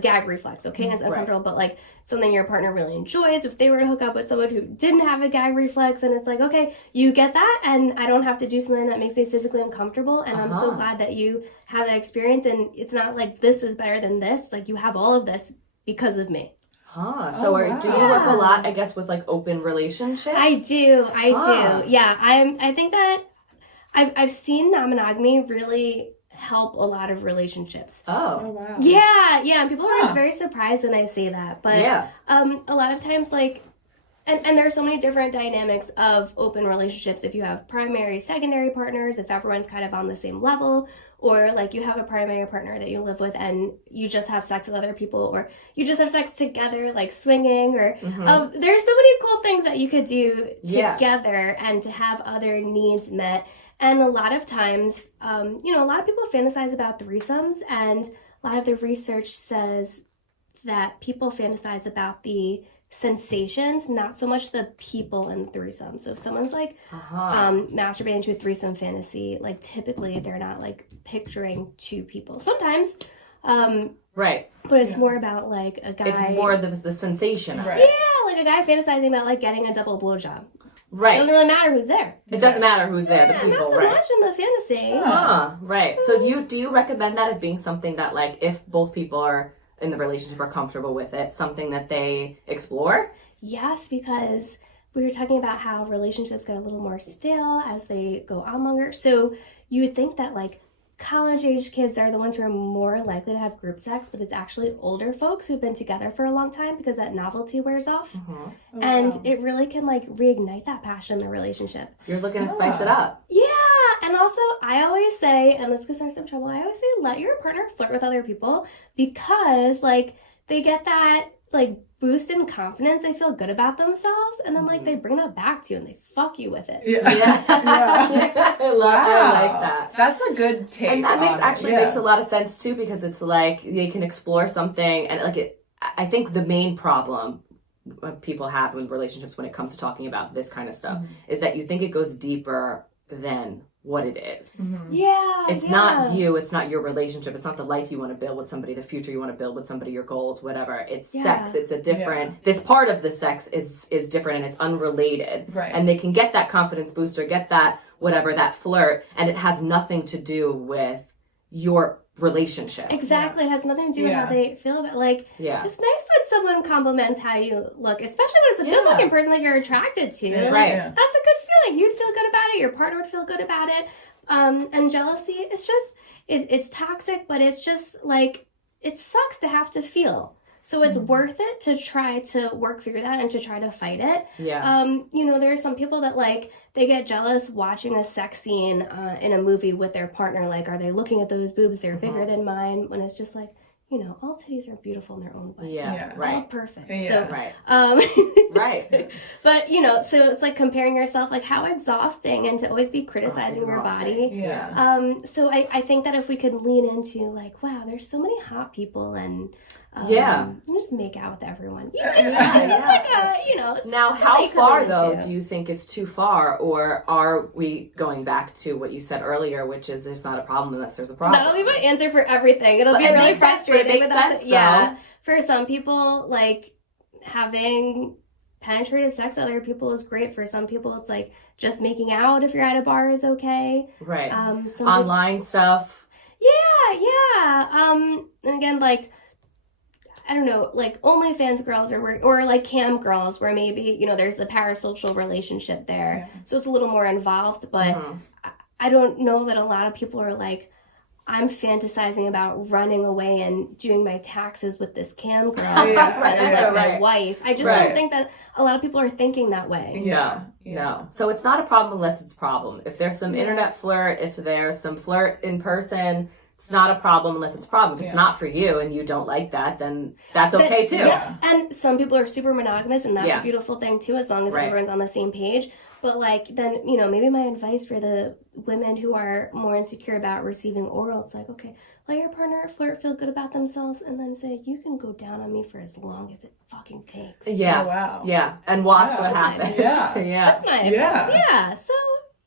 gag reflex, okay, and it's uncomfortable, but like something your partner really enjoys. If they were to hook up with someone who didn't have a gag reflex, and it's like, okay, you get that, and I don't have to do something that makes me physically uncomfortable, and I'm so glad that you have that experience, and it's not like this is better than this, like you have all of this because of me. So do you work a lot, I guess, with like open relationships? I do. Yeah, I think that I've seen non-monogamy really help a lot of relationships. Oh wow. Yeah, and people are always very surprised when I say that. But a lot of times like and there are so many different dynamics of open relationships. If you have primary, secondary partners, if everyone's kind of on the same level, or like you have a primary partner that you live with and you just have sex with other people, or you just have sex together, like swinging, or there's so many cool things that you could do together and to have other needs met. And a lot of times, a lot of people fantasize about threesomes, and a lot of the research says that people fantasize about the sensations, not so much the people in threesome. So if someone's like masturbating to a threesome fantasy, like typically they're not like picturing two people. Sometimes, right. But it's more about like a guy. It's more the sensation of it. Yeah, like a guy fantasizing about like getting a double blowjob. Right. It doesn't really matter who's there. It doesn't matter who's there, the people, not so much in the fantasy. Right. So do you recommend that as being something that, like, if both people are in the relationship are comfortable with it, something that they explore? Yes, because we were talking about how relationships get a little more stale as they go on longer. So you would think that, like, college-age kids are the ones who are more likely to have group sex, but it's actually older folks who've been together for a long time because that novelty wears off. And it really can, like, reignite that passion in the relationship. You're looking to spice it up. Yeah, and also I always say, and this could start some trouble, I always say let your partner flirt with other people because, like, they get that, like, boost in confidence, they feel good about themselves, and then like they bring that back to you and they fuck you with it. I like that. That's a good take. And that makes a lot of sense too, because it's like they can explore something, and like I think the main problem people have with relationships when it comes to talking about this kind of stuff is that you think it goes deeper than what it is. It's not you, it's not your relationship, it's not the life you want to build with somebody, the future you want to build with somebody, your goals, whatever. It's sex. It's a different this part of the sex is different, and it's unrelated. Right. And they can get that confidence booster, get that whatever, that flirt, and it has nothing to do with your relationship. Exactly. It has nothing to do with how they feel about, like, it's nice when someone compliments how you look, especially when it's a good looking person that you're attracted to. Right. That's a good feeling. You'd feel good about it. Your partner would feel good about it. And jealousy, it's just, it's toxic, but it's just like, it sucks to have to feel. So it's worth it to try to work through that and to try to fight it. There are some people that, like, they get jealous watching a sex scene in a movie with their partner. Like, are they looking at those boobs? They're bigger than mine. When it's just like, you know, all titties are beautiful in their own way. Yeah. All Right. perfect. Yeah. So, Right. right. But, you know, so it's like comparing yourself, like how exhausting, and to always be criticizing your body. Yeah. So I think that if we could lean into like, wow, there's so many hot people, and just make out with everyone. You know, it's just like a, you know. Now, how far though do you think is too far, or are we going back to what you said earlier, which is there's not a problem unless there's a problem? That'll be my answer for everything. It'll be really frustrating. Yeah, for some people, like having penetrative sex with other people is great. For some people, it's like just making out if you're at a bar is okay. Right. Online stuff. Yeah. And again, like, I don't know, like OnlyFans girls or like cam girls, where maybe, you know, there's the parasocial relationship there. Yeah. So it's a little more involved, but I don't know that a lot of people are like, I'm fantasizing about running away and doing my taxes with this cam girl instead of my wife. I just don't think that a lot of people are thinking that way. No. So it's not a problem unless it's a problem. If there's some internet flirt, if there's some flirt in person, it's not a problem unless it's a problem. If it's not for you and you don't like that, then that's okay too. Yeah. And some people are super monogamous, and that's a beautiful thing too, as long as everyone's on the same page. But like, then, you know, maybe my advice for the women who are more insecure about receiving oral, it's like, okay, let your partner flirt, feel good about themselves, and then say, you can go down on me for as long as it fucking takes. Yeah. Oh, wow. Yeah. And watch what happens. Yeah. Just my advice. Yeah. So.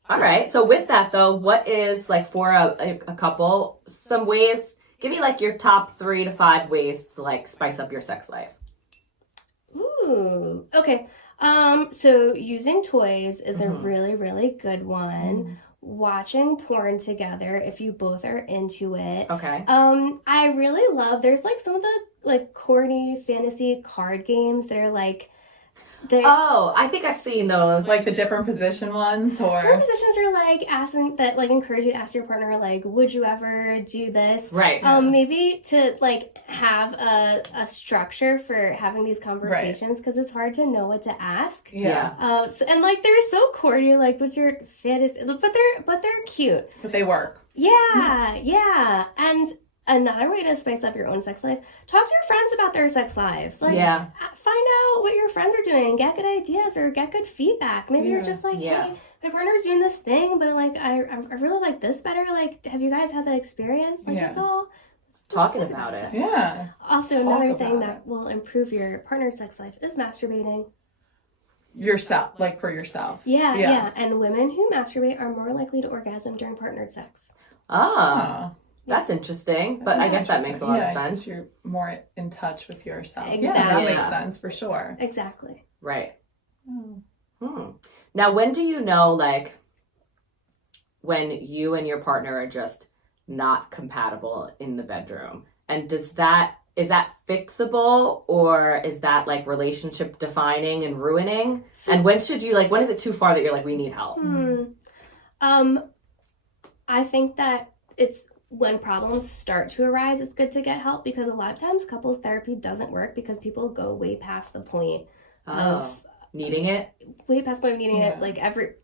All right. So with that though, what is like for a couple, some ways, give me like your top 3 to 5 ways to like spice up your sex life. Ooh. Okay. So using toys is a really, really good one. Watching porn together if you both are into it. Okay. I really love, there's like some of the like corny fantasy card games that are like, I think I've seen those. Like the different position ones, or different positions are like asking that, like encourage you to ask your partner, like, would you ever do this? Right. Maybe to like have a structure for having these conversations, because it's hard to know what to ask. Yeah. And like they're so corny. Like, what's your fantasy? But they're cute. But they work. Yeah. And another way to spice up your own sex life, talk to your friends about their sex lives. Like, find out what your friends are doing, get good ideas or get good feedback. Maybe you're just like, hey, my partner's doing this thing, but like, I really like this better. Like, have you guys had that experience? Like, it's all talking about it. Yeah. Also, another thing that will improve your partner's sex life is masturbating. Yourself, like for yourself. Yeah. And women who masturbate are more likely to orgasm during partnered sex. That's interesting, but I guess that makes a lot of sense. You're more in touch with yourself. Exactly. Yeah, that makes sense for sure. Exactly. Right. Now, when do you know, like, when you and your partner are just not compatible in the bedroom? And is that fixable, or is that like relationship defining and ruining? And when should you, like, when is it too far that you're like, we need help? I think that it's when problems start to arise, it's good to get help, because a lot of times couples therapy doesn't work because people go way past the point of needing it. Way past the point of needing it. Like,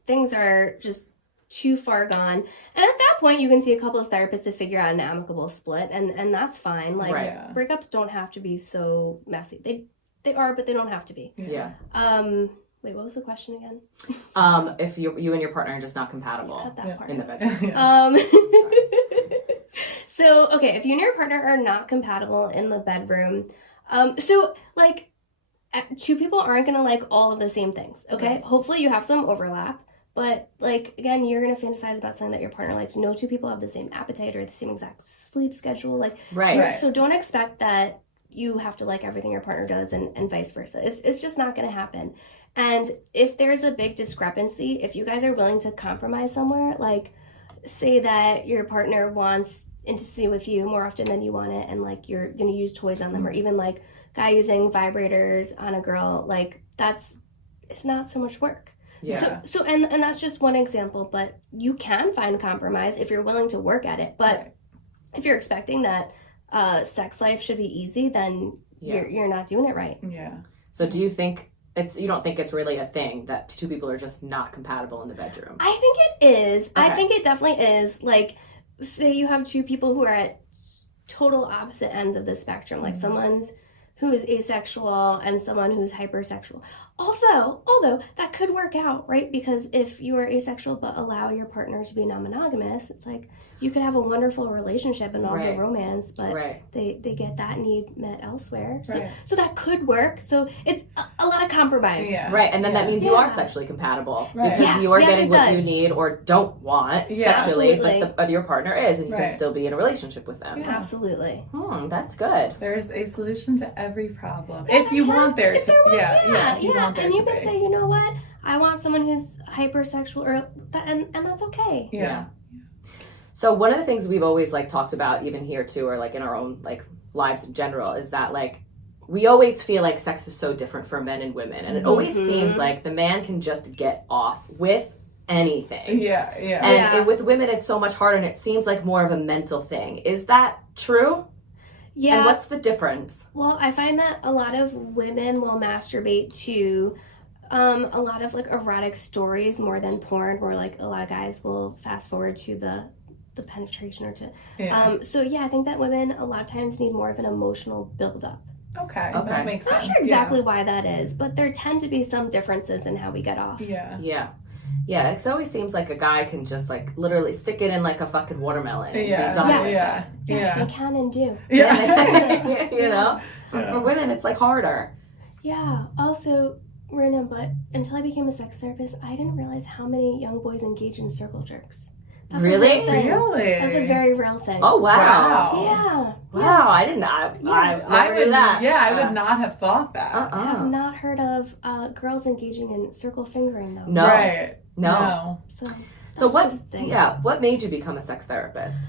things are just too far gone. And at that point, you can see a couples therapist to figure out an amicable split, and that's fine. Like, breakups don't have to be so messy. They are, but they don't have to be. Yeah. Wait, what was the question again? If you and your partner are just not compatible Cut that part in the bedroom. So, okay, if you and your partner are not compatible in the bedroom, so, like, 2 people aren't going to like all of the same things, okay? Hopefully you have some overlap, but, like, again, you're going to fantasize about something that your partner likes. No 2 people have the same appetite or the same exact sleep schedule. Like, so don't expect that you have to like everything your partner does and vice versa. It's just not going to happen. And if there's a big discrepancy, if you guys are willing to compromise somewhere, like, say that your partner wants intimacy with you more often than you want it, and like you're gonna use toys on them, or even like guy using vibrators on a girl, like it's not so much work. So and that's just one example, but you can find compromise if you're willing to work at it. But if you're expecting that sex life should be easy, then you're not doing it right. So do you think you don't think it's really a thing that 2 people are just not compatible in the bedroom? I think it is. I think it definitely is. Like, say you have 2 people who are at total opposite ends of the spectrum, like someone's who is asexual and someone who's hypersexual. Although that could work out, right? Because if you are asexual but allow your partner to be non-monogamous, it's like you could have a wonderful relationship and all the romance, but they get that need met elsewhere. So that could work. So it's a lot of compromise. Yeah. Right, and then that means you are sexually compatible because you are getting what you need or don't want sexually, but your partner is, and you can still be in a relationship with them. Absolutely. That's good. There's a solution to every problem. If you want there to. And you can say, you know what? I want someone who's hypersexual, and that's okay. Yeah. So one of the things we've always like talked about, even here too, or like in our own like lives in general, is that like we always feel like sex is so different for men and women, and it always seems like the man can just get off with anything. And with women, it's so much harder, and it seems like more of a mental thing. Is that true? Yeah. And what's the difference? Well, I find that a lot of women will masturbate to a lot of like erotic stories more than porn, where like a lot of guys will fast forward to the penetration or to I think that women a lot of times need more of an emotional build-up. Okay. That makes sense. I'm not sure exactly why that is, but there tend to be some differences in how we get off. Yeah, it always seems like a guy can just like literally stick it in like a fucking watermelon and be done. Yes, they can and do. You know? But for women, it's like harder. Yeah. Also, random, but until I became a sex therapist, I didn't realize how many young boys engage in circle jerks. That's really? That's a very real thing. Oh, wow. Yeah. Wow, I didn't know. I would that. Yeah, I would not have thought that. I have not heard of girls engaging in circle fingering, though. No. Right. No. So what made you become a sex therapist?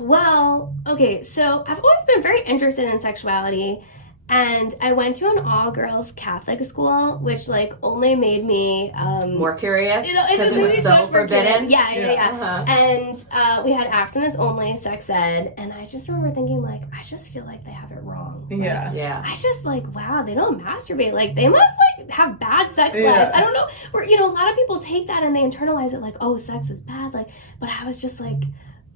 Well, okay, so I've always been very interested in sexuality, and I went to an all-girls Catholic school, which like only made me more curious because it was so forbidden. Yeah. And we had abstinence-only sex ed, and I just remember thinking like, I just feel like they have it wrong. Like, I just like, wow, they don't masturbate. Like they must like have bad sex lives. I don't know. Or a lot of people take that and they internalize it like, oh, sex is bad. Like, but I was just like,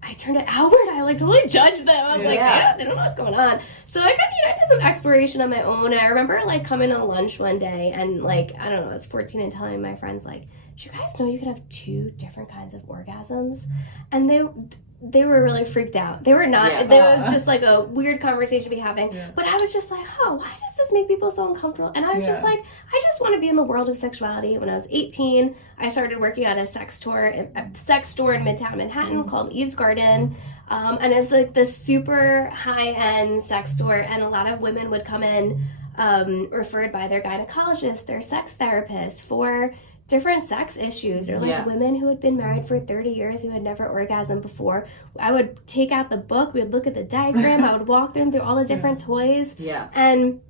I turned it outward. I like totally judged them. I was like, they don't know what's going on. So I kind of, I did some exploration on my own. And I remember like coming to lunch one day and like, I don't know, I was 14 and telling my friends like, do you guys know you could have 2 different kinds of orgasms? And they were really freaked out. They were not. It was just like a weird conversation to be having. But I was just like, why does this make people so uncomfortable? And I was just like, I just want to be in the world of sexuality. When I was 18, I started working at a sex store in Midtown Manhattan called Eve's Garden. And it's like this super high-end sex store. And a lot of women would come in referred by their gynecologist, their sex therapist, for different sex issues, or like women who had been married for 30 years who had never orgasmed before. I would take out the book, we would look at the diagram, I would walk them through all the different toys. And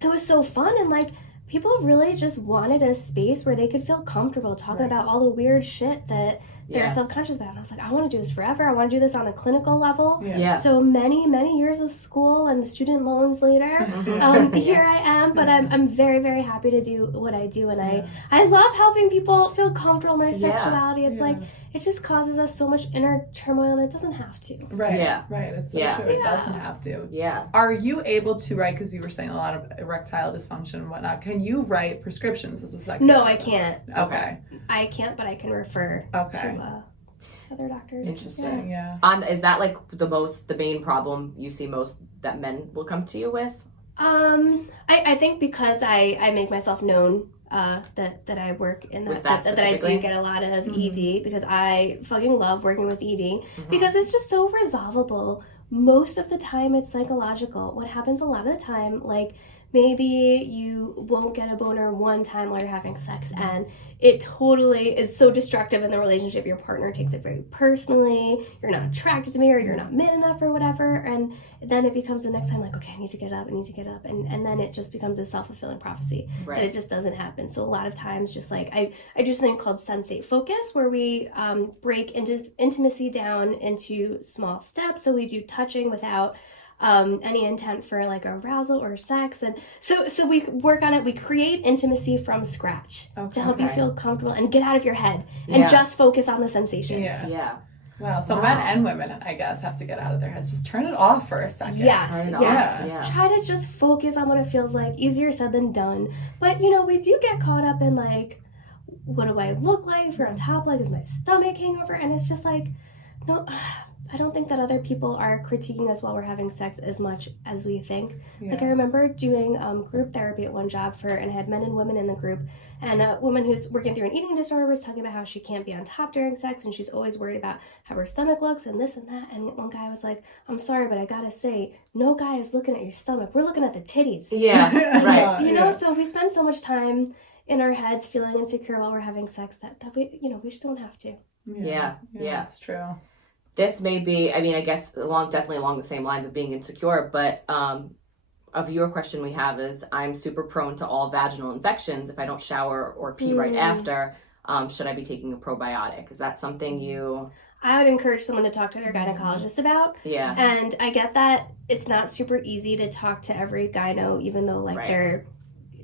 it was so fun, and like people really just wanted a space where they could feel comfortable talking about all the weird shit that they're subconscious about. And I was like, I want to do this forever. I want to do this on a clinical level. So many, many years of school and student loans later, here I am. But I'm very, very happy to do what I do. And I love helping people feel comfortable in their sexuality. It's like, it just causes us so much inner turmoil, and it doesn't have to. Right. It's so true. It doesn't have to. Are you able to write, because you were saying a lot of erectile dysfunction and whatnot, can you write prescriptions as a sex No, therapist? I can't. Okay. I can't, but I can refer to other doctors. Interesting. Is that like the main problem you see most that men will come to you with? I think because I make myself known that I work in that I do get a lot of ED, because I fucking love working with ED because it's just so resolvable. Most of the time it's psychological. What happens a lot of the time, like maybe you won't get a boner one time while you're having sex, and it totally is so destructive in the relationship. Your partner takes it very personally. You're not attracted to me, or you're not man enough, or whatever. And then it becomes the next time like, okay, I need to get up. And then it just becomes a self-fulfilling prophecy that it just doesn't happen. So a lot of times just like, I do something called sensate focus, where we break intimacy down into small steps. So we do touching without any intent for like arousal or sex, and so we work on it. We create intimacy from scratch to help you feel comfortable and get out of your head and just focus on the sensations. Wow. So men and women, I guess, have to get out of their heads. Just turn it off for a second. Yes, Turn it yes. off. Yeah. Try to just focus on what it feels like. Easier said than done. But, you know, we do get caught up in, like, what do I look like? If you're on top, like, is my stomach hangover? And it's just like, no, I don't think that other people are critiquing us while we're having sex as much as we think. Yeah. Like, I remember doing group therapy at one job and I had men and women in the group. And a woman who's working through an eating disorder was talking about how she can't be on top during sex and she's always worried about how her stomach looks and this and that. And one guy was like, I'm sorry, but I gotta say, no guy is looking at your stomach. We're looking at the titties. Yeah, right. You know, so if we spend so much time in our heads feeling insecure while we're having sex, that we, you know, we just don't have to. Yeah. That's true. This may be, I mean, I guess definitely along the same lines of being insecure, but a viewer question we have is, I'm super prone to all vaginal infections. If I don't shower or pee right after, should I be taking a probiotic? Is that something you... I would encourage someone to talk to their gynecologist about. Yeah. And I get that it's not super easy to talk to every gyno, even though like they're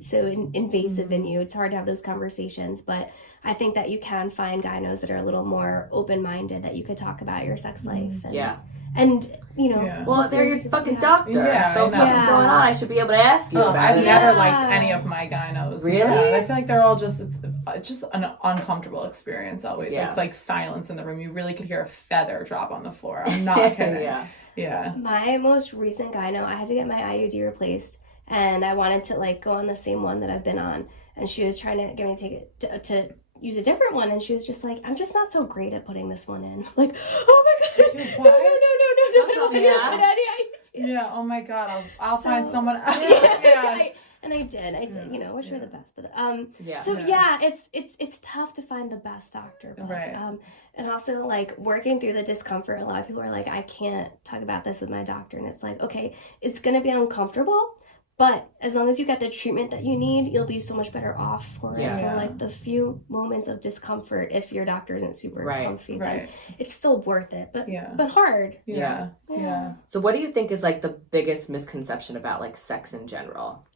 so invasive in you. It's hard to have those conversations, but I think that you can find gynos that are a little more open-minded, that you could talk about your sex life. And, and you know, well, they're your fucking doctor. Yeah, so if something's going on, I should be able to ask you about I've it. never liked any of my gynos. Really? Yeah, I feel like they're all just, it's just an uncomfortable experience always. Yeah. It's like silence in the room. You really could hear a feather drop on the floor. I'm not kidding. Yeah. My most recent gyno, I had to get my IUD replaced, and I wanted to like go on the same one that I've been on, and she was trying to get me to take it to use a different one, and she was just like, I'm just not so great at putting this one in. Like, oh my god, What? no. Yeah, oh my god, I'll find someone else. And I did, you know, wish her the best. But it's tough to find the best doctor. But, and also like working through the discomfort. A lot of people are like, I can't talk about this with my doctor, and it's like, okay, it's gonna be uncomfortable, but as long as you get the treatment that you need, you'll be so much better off for it. So like the few moments of discomfort, if your doctor isn't super comfy, then it's still worth it. But hard. Yeah. So what do you think is like the biggest misconception about like sex in general?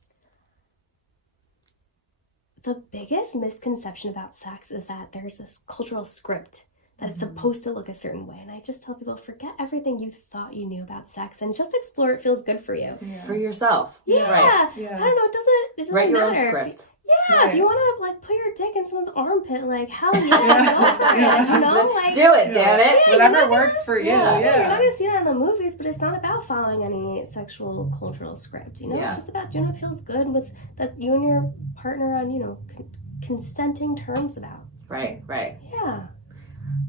The biggest misconception about sex is that there's this cultural script that it's supposed to look a certain way. And I just tell people, forget everything you thought you knew about sex and just explore it feels good for you. For yourself. Yeah. Right. I don't know, it doesn't Write your matter. own script. If you want to like put your dick in someone's armpit, like hell yeah, go for it. You know, like do it, damn it. Whatever works for you. You're not gonna see that in the movies, but it's not about following any sexual cultural script. You know, it's just about doing what feels good with that you and your partner on, you know, consenting terms about. Right. Yeah.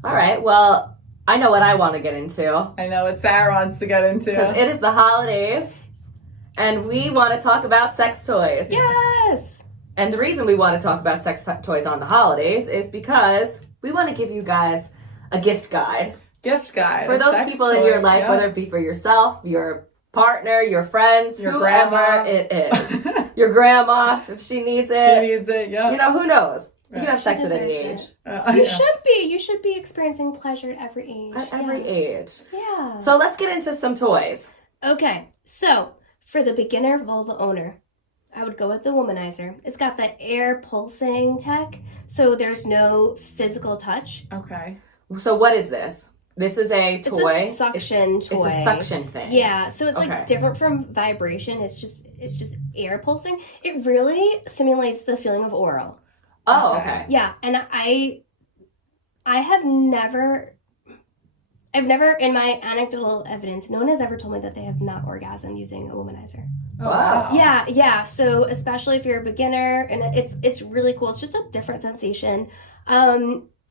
All right. Well, I know what I want to get into. I know what Sarah wants to get into. Because it is the holidays, and we want to talk about sex toys. Yes. And the reason we want to talk about sex toys on the holidays is because we want to give you guys a gift guide. For those people in your life, whether it be for yourself, your partner, your friends, your whoever grandma. It is. Your grandma, if she needs it. You know, who knows? You can have sex at any age. You should be experiencing pleasure at every age. At every age. Yeah. So let's get into some toys. Okay. So for the beginner vulva owner, I would go with the womanizer. It's got the air pulsing tech, so there's no physical touch. Okay. So what is this? This is a toy. It's a suction toy. It's a suction thing. Yeah, so it's like different from vibration. It's just air pulsing. It really simulates the feeling of oral. Oh, okay. Yeah, and I have never in my anecdotal evidence, no one has ever told me that they have not orgasmed using a womanizer. Oh, wow. Yeah. So especially if you're a beginner, and it's really cool. It's just a different sensation.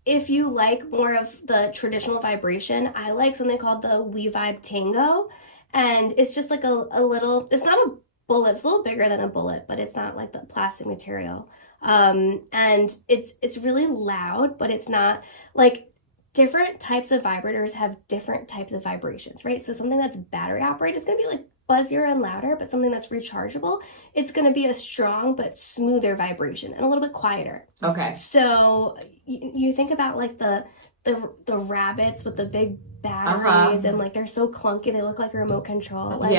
If you like more of the traditional vibration, I like something called the We Vibe Tango, and it's just like a little. It's not a bullet. It's a little bigger than a bullet, but it's not like the plastic material. And it's really loud, but it's not like. Different types of vibrators have different types of vibrations, right? So something that's battery operated is going to be like buzzier and louder, but something that's rechargeable, it's going to be a strong but smoother vibration and a little bit quieter. Okay. So you think about like the the rabbits with the big batteries and like they're so clunky, they look like a remote control. Like,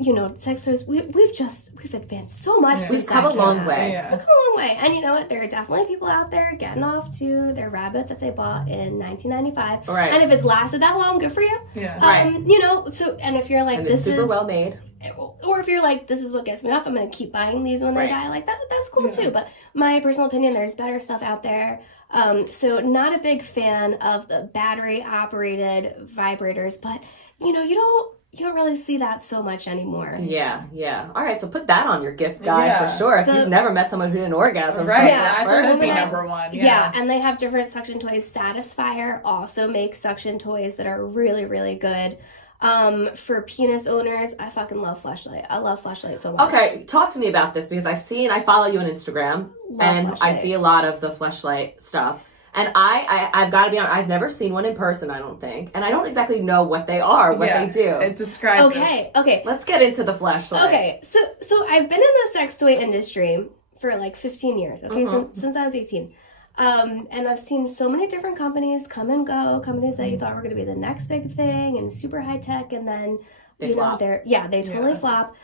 you know, sex toys, we've advanced so much. We've come a long way. We've come a long way. And you know what? There are definitely people out there getting off to their rabbit that they bought in 1995. Right. And if it's lasted that long, good for you. Yeah. You know, so and if you're like, and this it's super is well made. Or if you're like, this is what gets me off, I'm going to keep buying these when they die, like that's cool too. But my personal opinion, there's better stuff out there. So not a big fan of the battery operated vibrators, but you know, you don't really see that so much anymore. Yeah. All right, so put that on your gift guide for sure. If you've never met someone who did an orgasm, right? Yeah, that should be number one. Yeah, and they have different suction toys. Satisfyer also makes suction toys that are really, really good. For penis owners, I fucking love Fleshlight. I love Fleshlight so much. Okay, talk to me about this because I follow you on Instagram and Fleshlight. I see a lot of the Fleshlight stuff. And I've got to be honest, I've never seen one in person, I don't think. And I don't exactly know what they are, what they do. It describes Okay. Let's get into the Fleshlight. Okay, so I've been in the sex toy industry for like 15 years, okay, since I was 18. And I've seen so many different companies come and go, companies that you thought were going to be the next big thing and super high tech, and then they flop. They totally flop.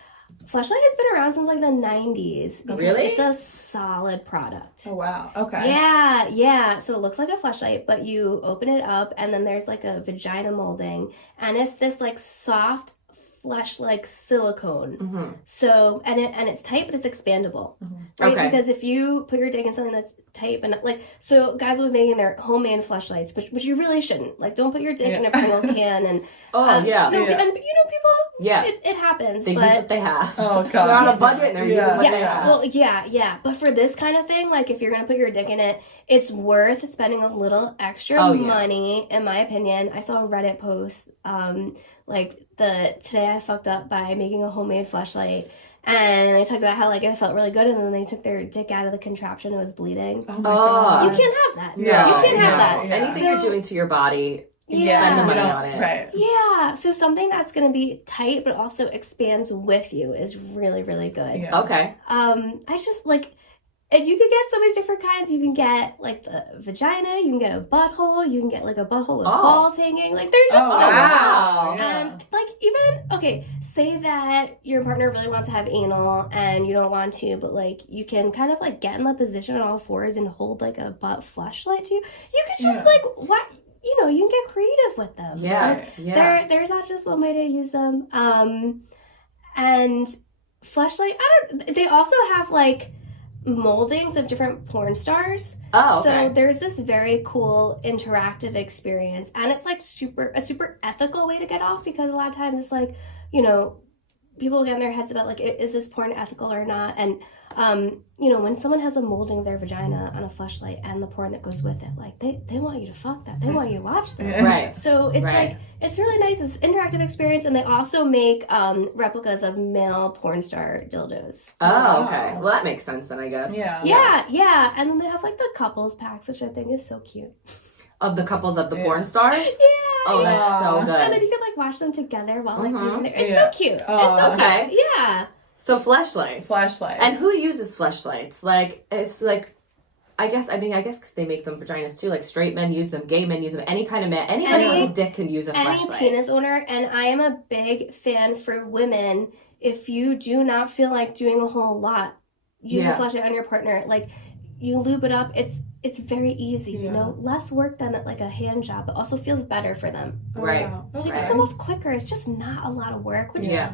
Fleshlight has been around since like the 90s because Really? it's a solid product. Oh wow. Okay. Yeah. So it looks like a Fleshlight, but you open it up and then there's like a vagina molding, and it's this like soft flesh-like silicone. So and it's tight, but it's expandable, right? Okay. Because if you put your dick in something that's tight, and like, so guys will be making their homemade fleshlights, which you really shouldn't. Like, don't put your dick in a Pringle can and and you know, people, it happens. They use what they have. Oh god. They're on a budget and they're using what they have. Well, yeah. But for this kind of thing, like if you're gonna put your dick in it, it's worth spending a little extra money, in my opinion. I saw a Reddit post, today I fucked up by making a homemade fleshlight, and they talked about how like it felt really good, and then they took their dick out of the contraption, it was bleeding. Oh my god. You can't have that. Yeah, you can't have that. Yeah. Anything you're doing to your body, spend the money on it. Right. Yeah, so something that's going to be tight but also expands with you is really, really good. Yeah. Okay. I just like, and you can get so many different kinds. You can get like the vagina, you can get a butthole, you can get like a butthole with balls hanging. Like there's just so wow. And like even, say that your partner really wants to have anal and you don't want to, but like you can kind of like get in the position on all fours and hold like a butt fleshlight to you. You could just like, what? You know, you can get creative with them. Yeah. There's not just one way to use them. And fleshlight, they also have like moldings of different porn stars. Oh, okay. So there's this very cool interactive experience, and it's like a super ethical way to get off, because a lot of times it's like, you know, people get in their heads about like, is this porn ethical or not? And you know, when someone has a molding of their vagina on a fleshlight and the porn that goes with it, like they want you to fuck that. They want you to watch that. Right. So it's like, it's really nice. It's an interactive experience, and they also make replicas of male porn star dildos. Oh, okay. Well, that makes sense then, I guess. Yeah. And then they have like the couples packs, which I think is so cute. Of the couples of the porn stars? Yeah. Oh, that's so good. And then you can like watch them together while like using it. It's so cute. It's so okay. cute. Yeah. So fleshlights. And who uses fleshlights? Like, it's like, I guess because they make them vaginas too. Like straight men use them, gay men use them, any kind of man, anybody with a dick can use a fleshlight. Any penis owner, and I am a big fan for women. If you do not feel like doing a whole lot, use a fleshlight on your partner. Like, you lube it up. It's very easy, you know, less work than like a hand job, but also feels better for them. Right. Wow. So you can come off quicker. It's just not a lot of work, which is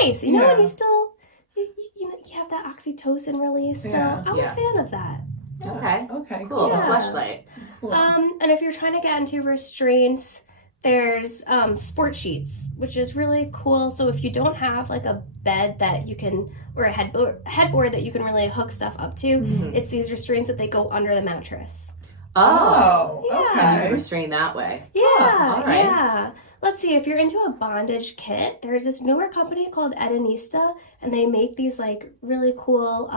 nice, you know. Yeah. And you still, you know, you have that oxytocin release. So I'm a fan of that. Okay, cool. Yeah. The fleshlight. Cool. And if you're trying to get into restraints, there's sport sheets, which is really cool. So if you don't have like a bed that you can, or a headboard that you can really hook stuff up to, it's these restraints that they go under the mattress. Oh, Yeah. okay. And you restrain that way. Yeah, all right. yeah. Let's see, if you're into a bondage kit, there's this newer company called Edinista, and they make these like really cool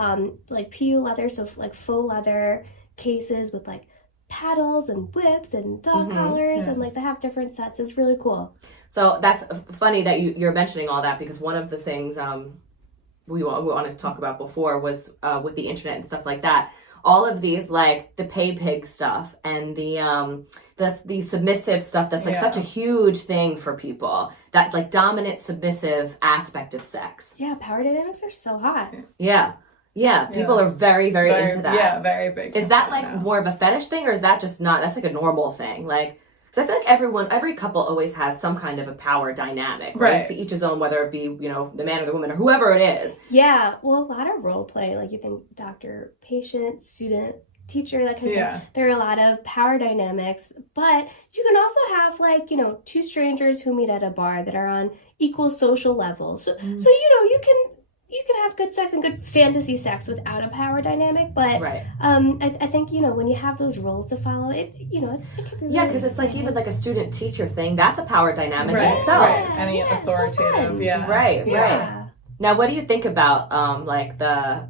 like PU leather, so like faux leather cases with like paddles and whips and dog collars, and like they have different sets. It's really cool. So that's funny that you're mentioning all that, because one of the things we wanted to talk about before was with the internet and stuff like that. all of these like the pay pig stuff and the submissive stuff that's like such a huge thing for people, that like dominant submissive aspect of sex. Yeah, power dynamics are so hot. Yeah, people are very, very into that. Yeah, very big. Is that like more of a fetish thing, or is that just not, that's like a normal thing? Like, because I feel like every couple always has some kind of a power dynamic, right? To each his own, whether it be, you know, the man or the woman or whoever it is. Yeah, well, a lot of role play, like you think doctor, patient, student, teacher, that kind of thing. There are a lot of power dynamics, but you can also have like, you know, two strangers who meet at a bar that are on equal social levels. So you know, you can have good sex and good fantasy sex without a power dynamic, but I think, you know, when you have those roles to follow, it, you know, it can be really because it's like even like a student teacher thing, that's a power dynamic in itself. Any authoritative, Right. Now, what do you think about like the,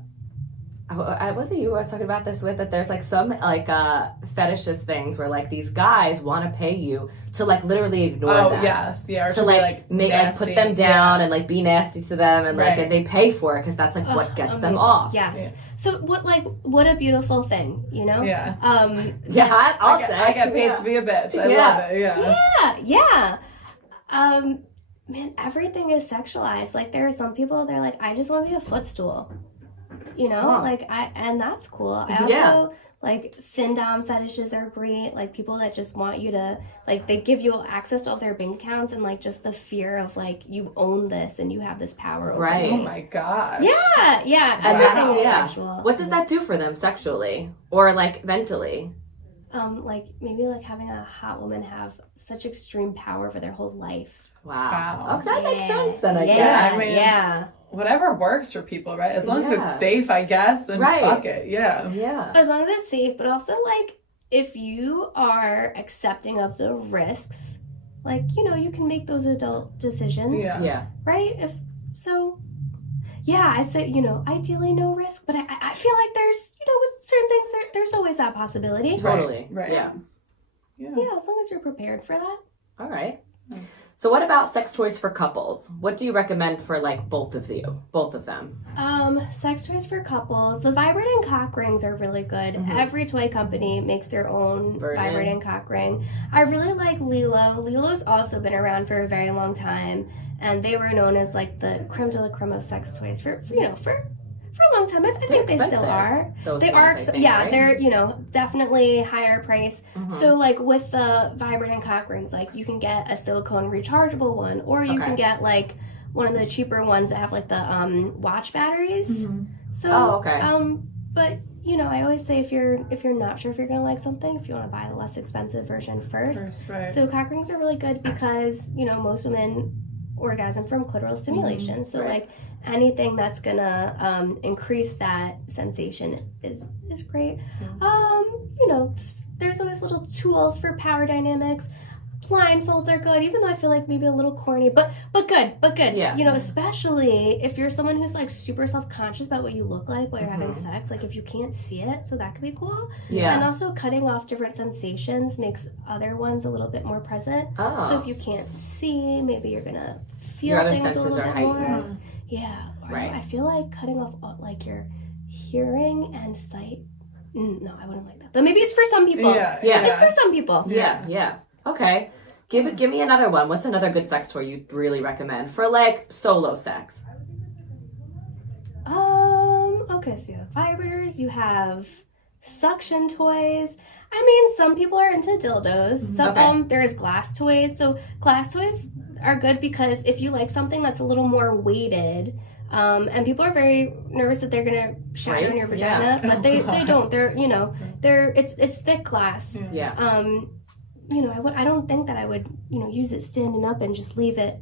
was it you I was talking about this with, that there's like some like fetishist things where like these guys want to pay you to like literally ignore them. Or to like make like put them down and like be nasty to them, and like and they pay for it because that's like what gets them off. So what a beautiful thing, you know? I'll say I get paid to be a bitch. I love it. Man, everything is sexualized. Like there are some people, they're like, I just want to be a footstool. You know, and that's cool. I also like findom fetishes are great. Like people that just want you to, like, they give you access to all their bank accounts and like just the fear of like you own this and you have this power over me. Oh my gosh. Yeah. And Everything is sexual. What does that do for them sexually or like mentally? Like maybe like having a hot woman have such extreme power for their whole life. Wow. Oh, that makes sense then, I guess. I mean, whatever works for people, right? As long as it's safe, I guess, then fuck it. Yeah. As long as it's safe, but also like if you are accepting of the risks, like, you know, you can make those adult decisions. Right? I say, you know, ideally no risk, but I feel like there's, you know, with certain things there's always that possibility. Totally. Right. Yeah, as long as you're prepared for that. All right. So what about sex toys for couples? What do you recommend for like both of them? Sex toys for couples. The vibrating cock rings are really good. Every toy company makes their own vibrating cock ring. I really like Lilo. Lilo's also been around for a very long time, and they were known as like the creme de la creme of sex toys for a long time. I think they still are. They are, right? They're, you know, definitely higher price. So like with the vibrating cock rings, like you can get a silicone rechargeable one, or you can get like one of the cheaper ones that have like the watch batteries. So but you know, I always say if you're not sure if you're gonna like something, if you want to buy the less expensive version first. So cock rings are really good because, you know, most women orgasm from clitoral stimulation. So like anything that's gonna increase that sensation is great. You know, there's always little tools for power dynamics. Blindfolds are good, even though I feel like maybe a little corny, but good. You know, especially if you're someone who's like super self-conscious about what you look like while you're having sex, like if you can't see it, so that could be cool. And also cutting off different sensations makes other ones a little bit more present. So if you can't see, maybe you're gonna feel your other things senses a little are bit heightened. more. I feel like cutting off like your hearing and sight. No, I wouldn't like that. But maybe it's for some people. It's for some people. Yeah. Okay. Give me another one. What's another good sex toy you'd really recommend for like solo sex? Okay, so you have vibrators, you have suction toys. I mean, some people are into dildos. There's glass toys. So glass toys are good because if you like something that's a little more weighted, and people are very nervous that they're gonna shatter in your vagina, but they don't. They're, you know, it's thick glass. You know, I don't think that I would, you know, use it standing up and just leave it.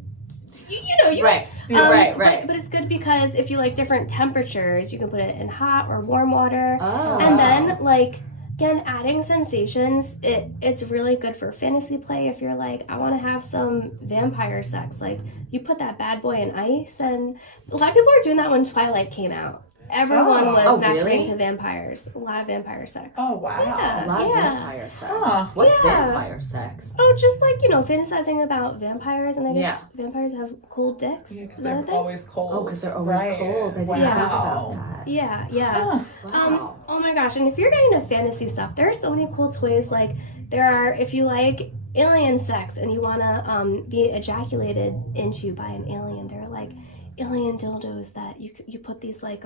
Right. But it's good because if you like different temperatures, you can put it in hot or warm water. And then, like, again, adding sensations, it's really good for fantasy play. If you're like, I want to have some vampire sex, like, you put that bad boy in ice. And a lot of people were doing that when Twilight came out. Everyone was masturbating really? to vampires. A lot of vampire sex. Oh, wow. Yeah. A lot of vampire sex. Huh. What's Yeah. vampire sex? Oh, just like, fantasizing about vampires, and I guess vampires have cold dicks. Yeah, because Is that a they're thing? always cold. Oh, because they're always Right. cold. I didn't Wow. think about that. Yeah. Huh. Wow. Oh my gosh, and if you're getting into fantasy stuff, there are so many cool toys. Like, there are, if you like alien sex and you want to be ejaculated into by an alien, there are like alien dildos that you put these like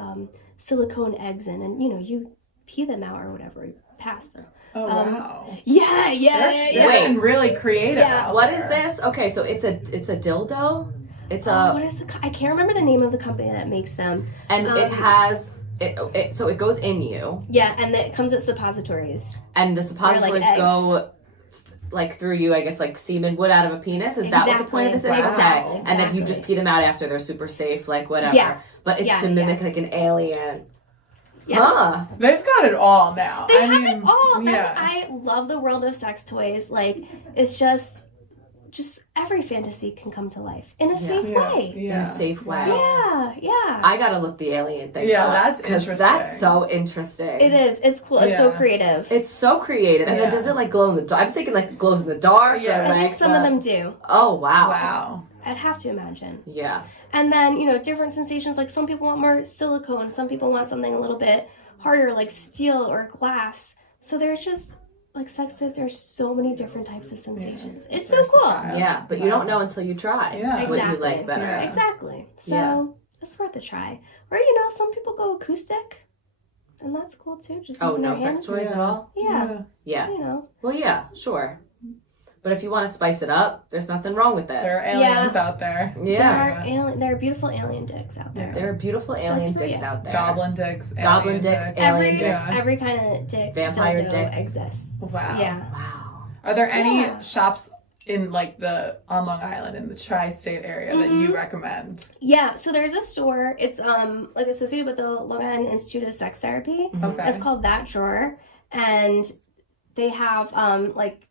silicone eggs in, and you pee them out or whatever, you pass them. Oh, wow. Yeah. They're getting really creative. Yeah. out What there. is this? Okay, so it's a dildo. It's What is I can't remember the name of the company that makes them. and it has so it goes in you, Yeah, and it comes with suppositories. and the suppositories eggs. go like through you. I guess like semen would out of a penis. Is that what the point of this is? Exactly. Okay, and then you just Exactly. pee them out after. They're super safe, like whatever. Yeah. But it's Yeah, to mimic like an alien. Yeah. Huh. They've got it all now. They I have mean, it all. Yeah. I love the world of sex toys. Like, it's just every fantasy can come to life in a safe way. Yeah. In a safe way. Yeah. I gotta look the alien thing Yeah, up, that's 'cause interesting. that's so interesting. It is. It's cool. It's so Yeah. creative. It's so creative. And then Yeah. does it like glow in the dark? I'm thinking like glows in the dark. Yeah. Or, I like think some of them do. Oh wow. Wow. I'd have to imagine. Yeah. And then, different sensations. Like, some people want more silicone. Some people want something a little bit harder, like steel or glass. So there's just, like, sex toys, there's so many different types of sensations. It's so cool. versatile. Yeah, but you don't know until you try Yeah. what Exactly. you like better. Yeah. Exactly. So Yeah. it's worth a try. Or, some people go acoustic. And that's cool, too. Just Oh, using no their sex hands. toys at all? Yeah. Yeah. Well, yeah, sure. But if you want to spice it up, there's nothing wrong with it. There are aliens out there. Yeah. There are beautiful alien dicks out there. There are beautiful alien for dicks you. out there. Goblin dicks. Goblin alien dicks, dicks. alien dicks. Every kind of dick, Vampire dildo dicks. exists. Wow. Yeah. Wow. Are there any Yeah. shops in like on Long Island in the tri-state area that you recommend? Yeah, so there's a store. It's like associated with the Long Island Institute of Sex Therapy. Okay. It's called That Drawer, and they have like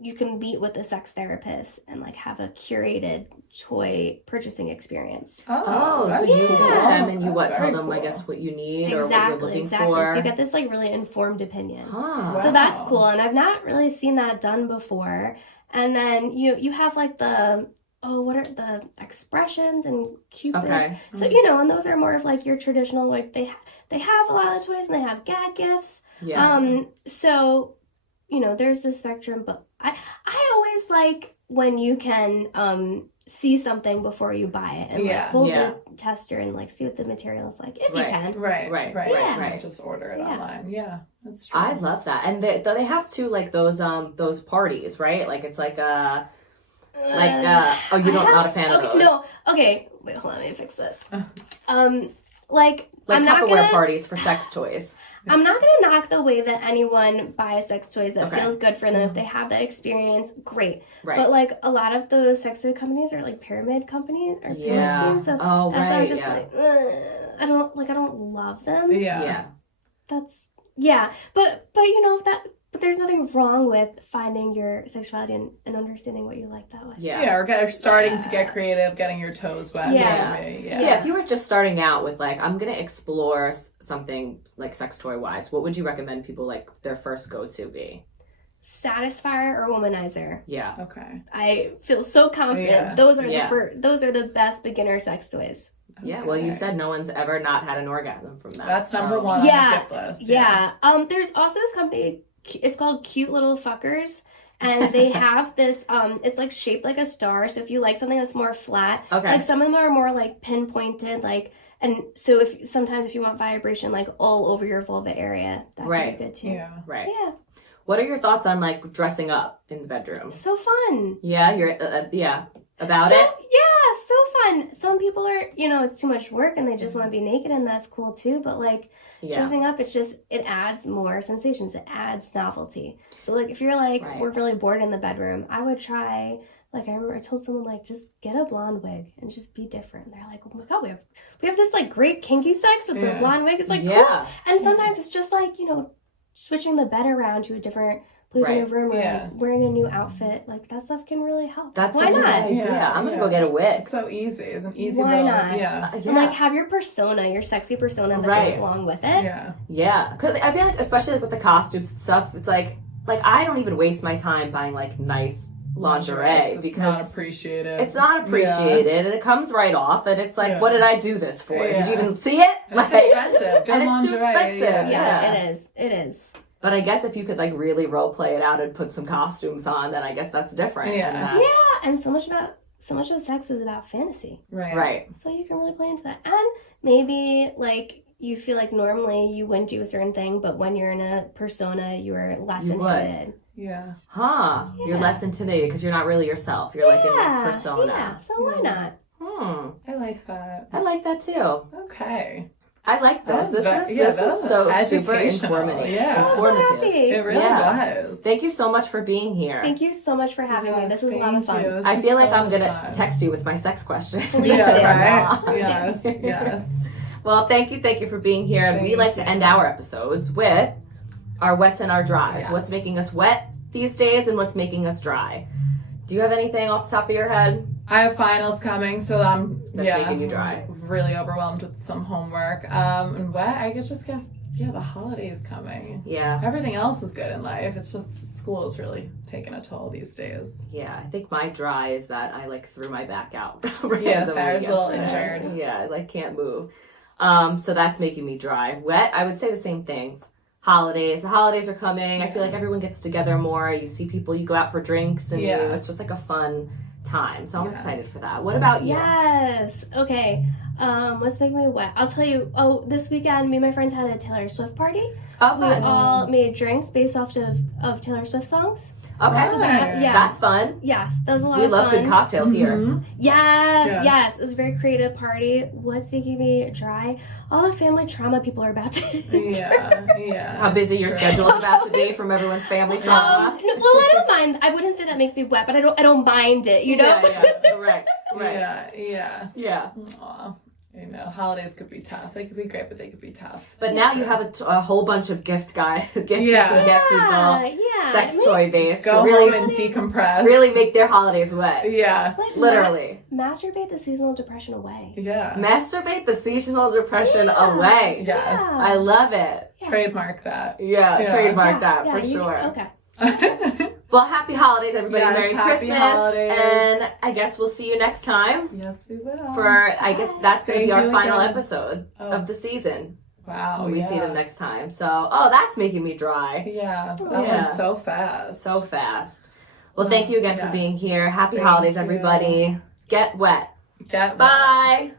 you can meet with a sex therapist and like have a curated toy purchasing experience. Oh, so that's you cool. meet them and you That's tell very them, I cool. guess, what you need or what you're looking Exactly. for. So you get this like really informed opinion. Huh. So that's Wow. cool, and I've not really seen that done before. And then you have like what are the expressions and cupids? Okay. So and those are more of like your traditional, like they have a lot of toys and they have gag gifts. Yeah. So there's the spectrum, but I always like when you can see something before you buy it and like hold the tester and like see what the material is like if you can. Right. Yeah. Right. Just order it online. Yeah, that's true. I love that. And they have too, like those parties, right? Like it's like not a fan of those. No. Okay. Wait, hold on. Let me fix this. Like I'm not Tupperware gonna parties for sex toys. I'm not gonna knock the way that anyone buys sex toys that Okay. feels good for them. If they have that experience, great. Right. But like a lot of those sex toy companies are like pyramid companies or pyramid Yeah. schemes. So Oh, that's why I'm right, just yeah. like, I don't love them. Yeah. Yeah. That's but there's nothing wrong with finding your sexuality and understanding what you like that way. Yeah. Yeah, or starting to get creative, getting your toes wet. Yeah. Maybe. Yeah, if you were just starting out with like, I'm gonna explore something like sex toy wise, what would you recommend people like their first go to be? Satisfier or womanizer. Yeah. Okay. I feel so confident. Yeah. Those are Yeah. those are the best beginner sex toys. Yeah. Well, you Okay. said no one's ever not had an orgasm from that. That's so- number one on Yeah. the gift list. Yeah. There's also this company. It's called Cute Little Fuckers, and they have this. It's like shaped like a star. So if you like something that's more flat, Okay. like some of them are more like pinpointed, like. And so if you want vibration like all over your vulva area, that Right. could be good too. Yeah. Right. Yeah. What are your thoughts on like dressing up in the bedroom? So fun. Yeah, you're about it. Yeah, so fun. Some people are, it's too much work and they just want to be naked, and that's cool too. But like Yeah. dressing up, it adds more sensations. It adds novelty. So like if you're like Right. we're really bored in the bedroom, I would try. Like I remember I told someone like just get a blonde wig and just be different. They're like, oh my god, we have this like great kinky sex with the blonde wig. It's like Yeah. cool. And sometimes it's just like switching the bed around to a different plays in your Right. room, or Yeah. like wearing a new outfit. Like that stuff can really help. That's Why such a not? good idea. Yeah, I'm gonna yeah. go get a wig. It's so easy. It's an easy Why little, not? yeah. And like have your persona, your sexy persona that Right. goes along with it. Yeah. Yeah, because I feel like, especially like with the costumes and stuff, it's like I don't even waste my time buying like nice lingerie It's because not appreciated. it's not appreciated and it comes right off, and it's like, Yeah. what did I do this for? Did Yeah. you even see it? And it's expensive. Good and it's too lingerie, expensive. Yeah, it is. It is. But I guess if you could like really role play it out and put some costumes on, then I guess that's different. Yeah. And that's- Yeah, and so much of sex is about fantasy. Right. Right. So you can really play into that. And maybe like you feel like normally you wouldn't do a certain thing, but when you're in a persona, you're less You would. inhibited. Yeah. Huh. You're less intimidated because you're not really yourself. You're like in this persona. Yeah, so why not? I like that. I like that too. Okay. I like this. That was This that is was so super educational. informative. Yeah. I'm so Informative. happy. It really was. Thank you so much for being here. Thank you so much for having me. Yes, This was a lot of thank fun. you. This I was feel like so I'm much gonna fun. text you with my sex question. Please do. Yeah, right? Please do. Yes, yes. Well, thank you for being here. And we Thank like to you. end our episodes with our wets and our dries. Yes. What's making us wet these days and what's making us dry. Do you have anything off the top of your head? I have finals coming, so I'm That's making you dry. really overwhelmed with some homework. And wet, I could just guess, the holidays coming. Yeah. Everything else is good in life. It's just school is really taking a toll these days. Yeah, I think my dry is that I like threw my back out. Yeah, randomly Sarah's a little yesterday. injured. Yeah, I like can't move. So that's making me dry. Wet, I would say the same things. Holidays. The holidays are coming. I feel like everyone gets together more. You see people, you go out for drinks, and Yeah. it's just like a fun time. So I'm Yes. excited for that. What about you? Yes. Okay. What's making me wet? I'll tell you. Oh, this weekend, me and my friends had a Taylor Swift party. Oh, We fun. all made drinks based off of Taylor Swift songs. Okay. So that- yeah. That's fun. Yes, that was a lot We of love fun. good cocktails here. Mhm. Yes, Yes. yes. It was a very creative party. What's making me dry? All the family trauma people are about to. Yeah. How busy your True. schedule is about to be from everyone's family trauma. No, well, I don't mind. I wouldn't say that makes me wet, but I don't mind it. You know. Yeah, right. Yeah. Aw. I know. Holidays could be tough. They could be great, but they could be tough. But now you have a whole bunch of gifts you can Yeah. get people, Yeah. sex I mean, toy based, Go to really, home and decompress. really make their holidays wet. Yeah. like, Literally. masturbate the seasonal depression away. Yeah. Masturbate the seasonal depression Yeah. away. Yes. Yeah. I love it. Trademark that. Yeah, Yeah. trademark Yeah, that for you sure. can- okay. Well, happy holidays, everybody. Yes, Merry happy Christmas. holidays. And I guess we'll see you next time Yes, we will. for, I guess that's going to be Thank our you final again. episode Oh. of the season Wow. when we see them next time. So, that's making me dry. Yeah. That Yeah. went so fast. So fast. Well, thank you again for Yes. being here. Happy Thank holidays, you. everybody. Get wet. Get Bye.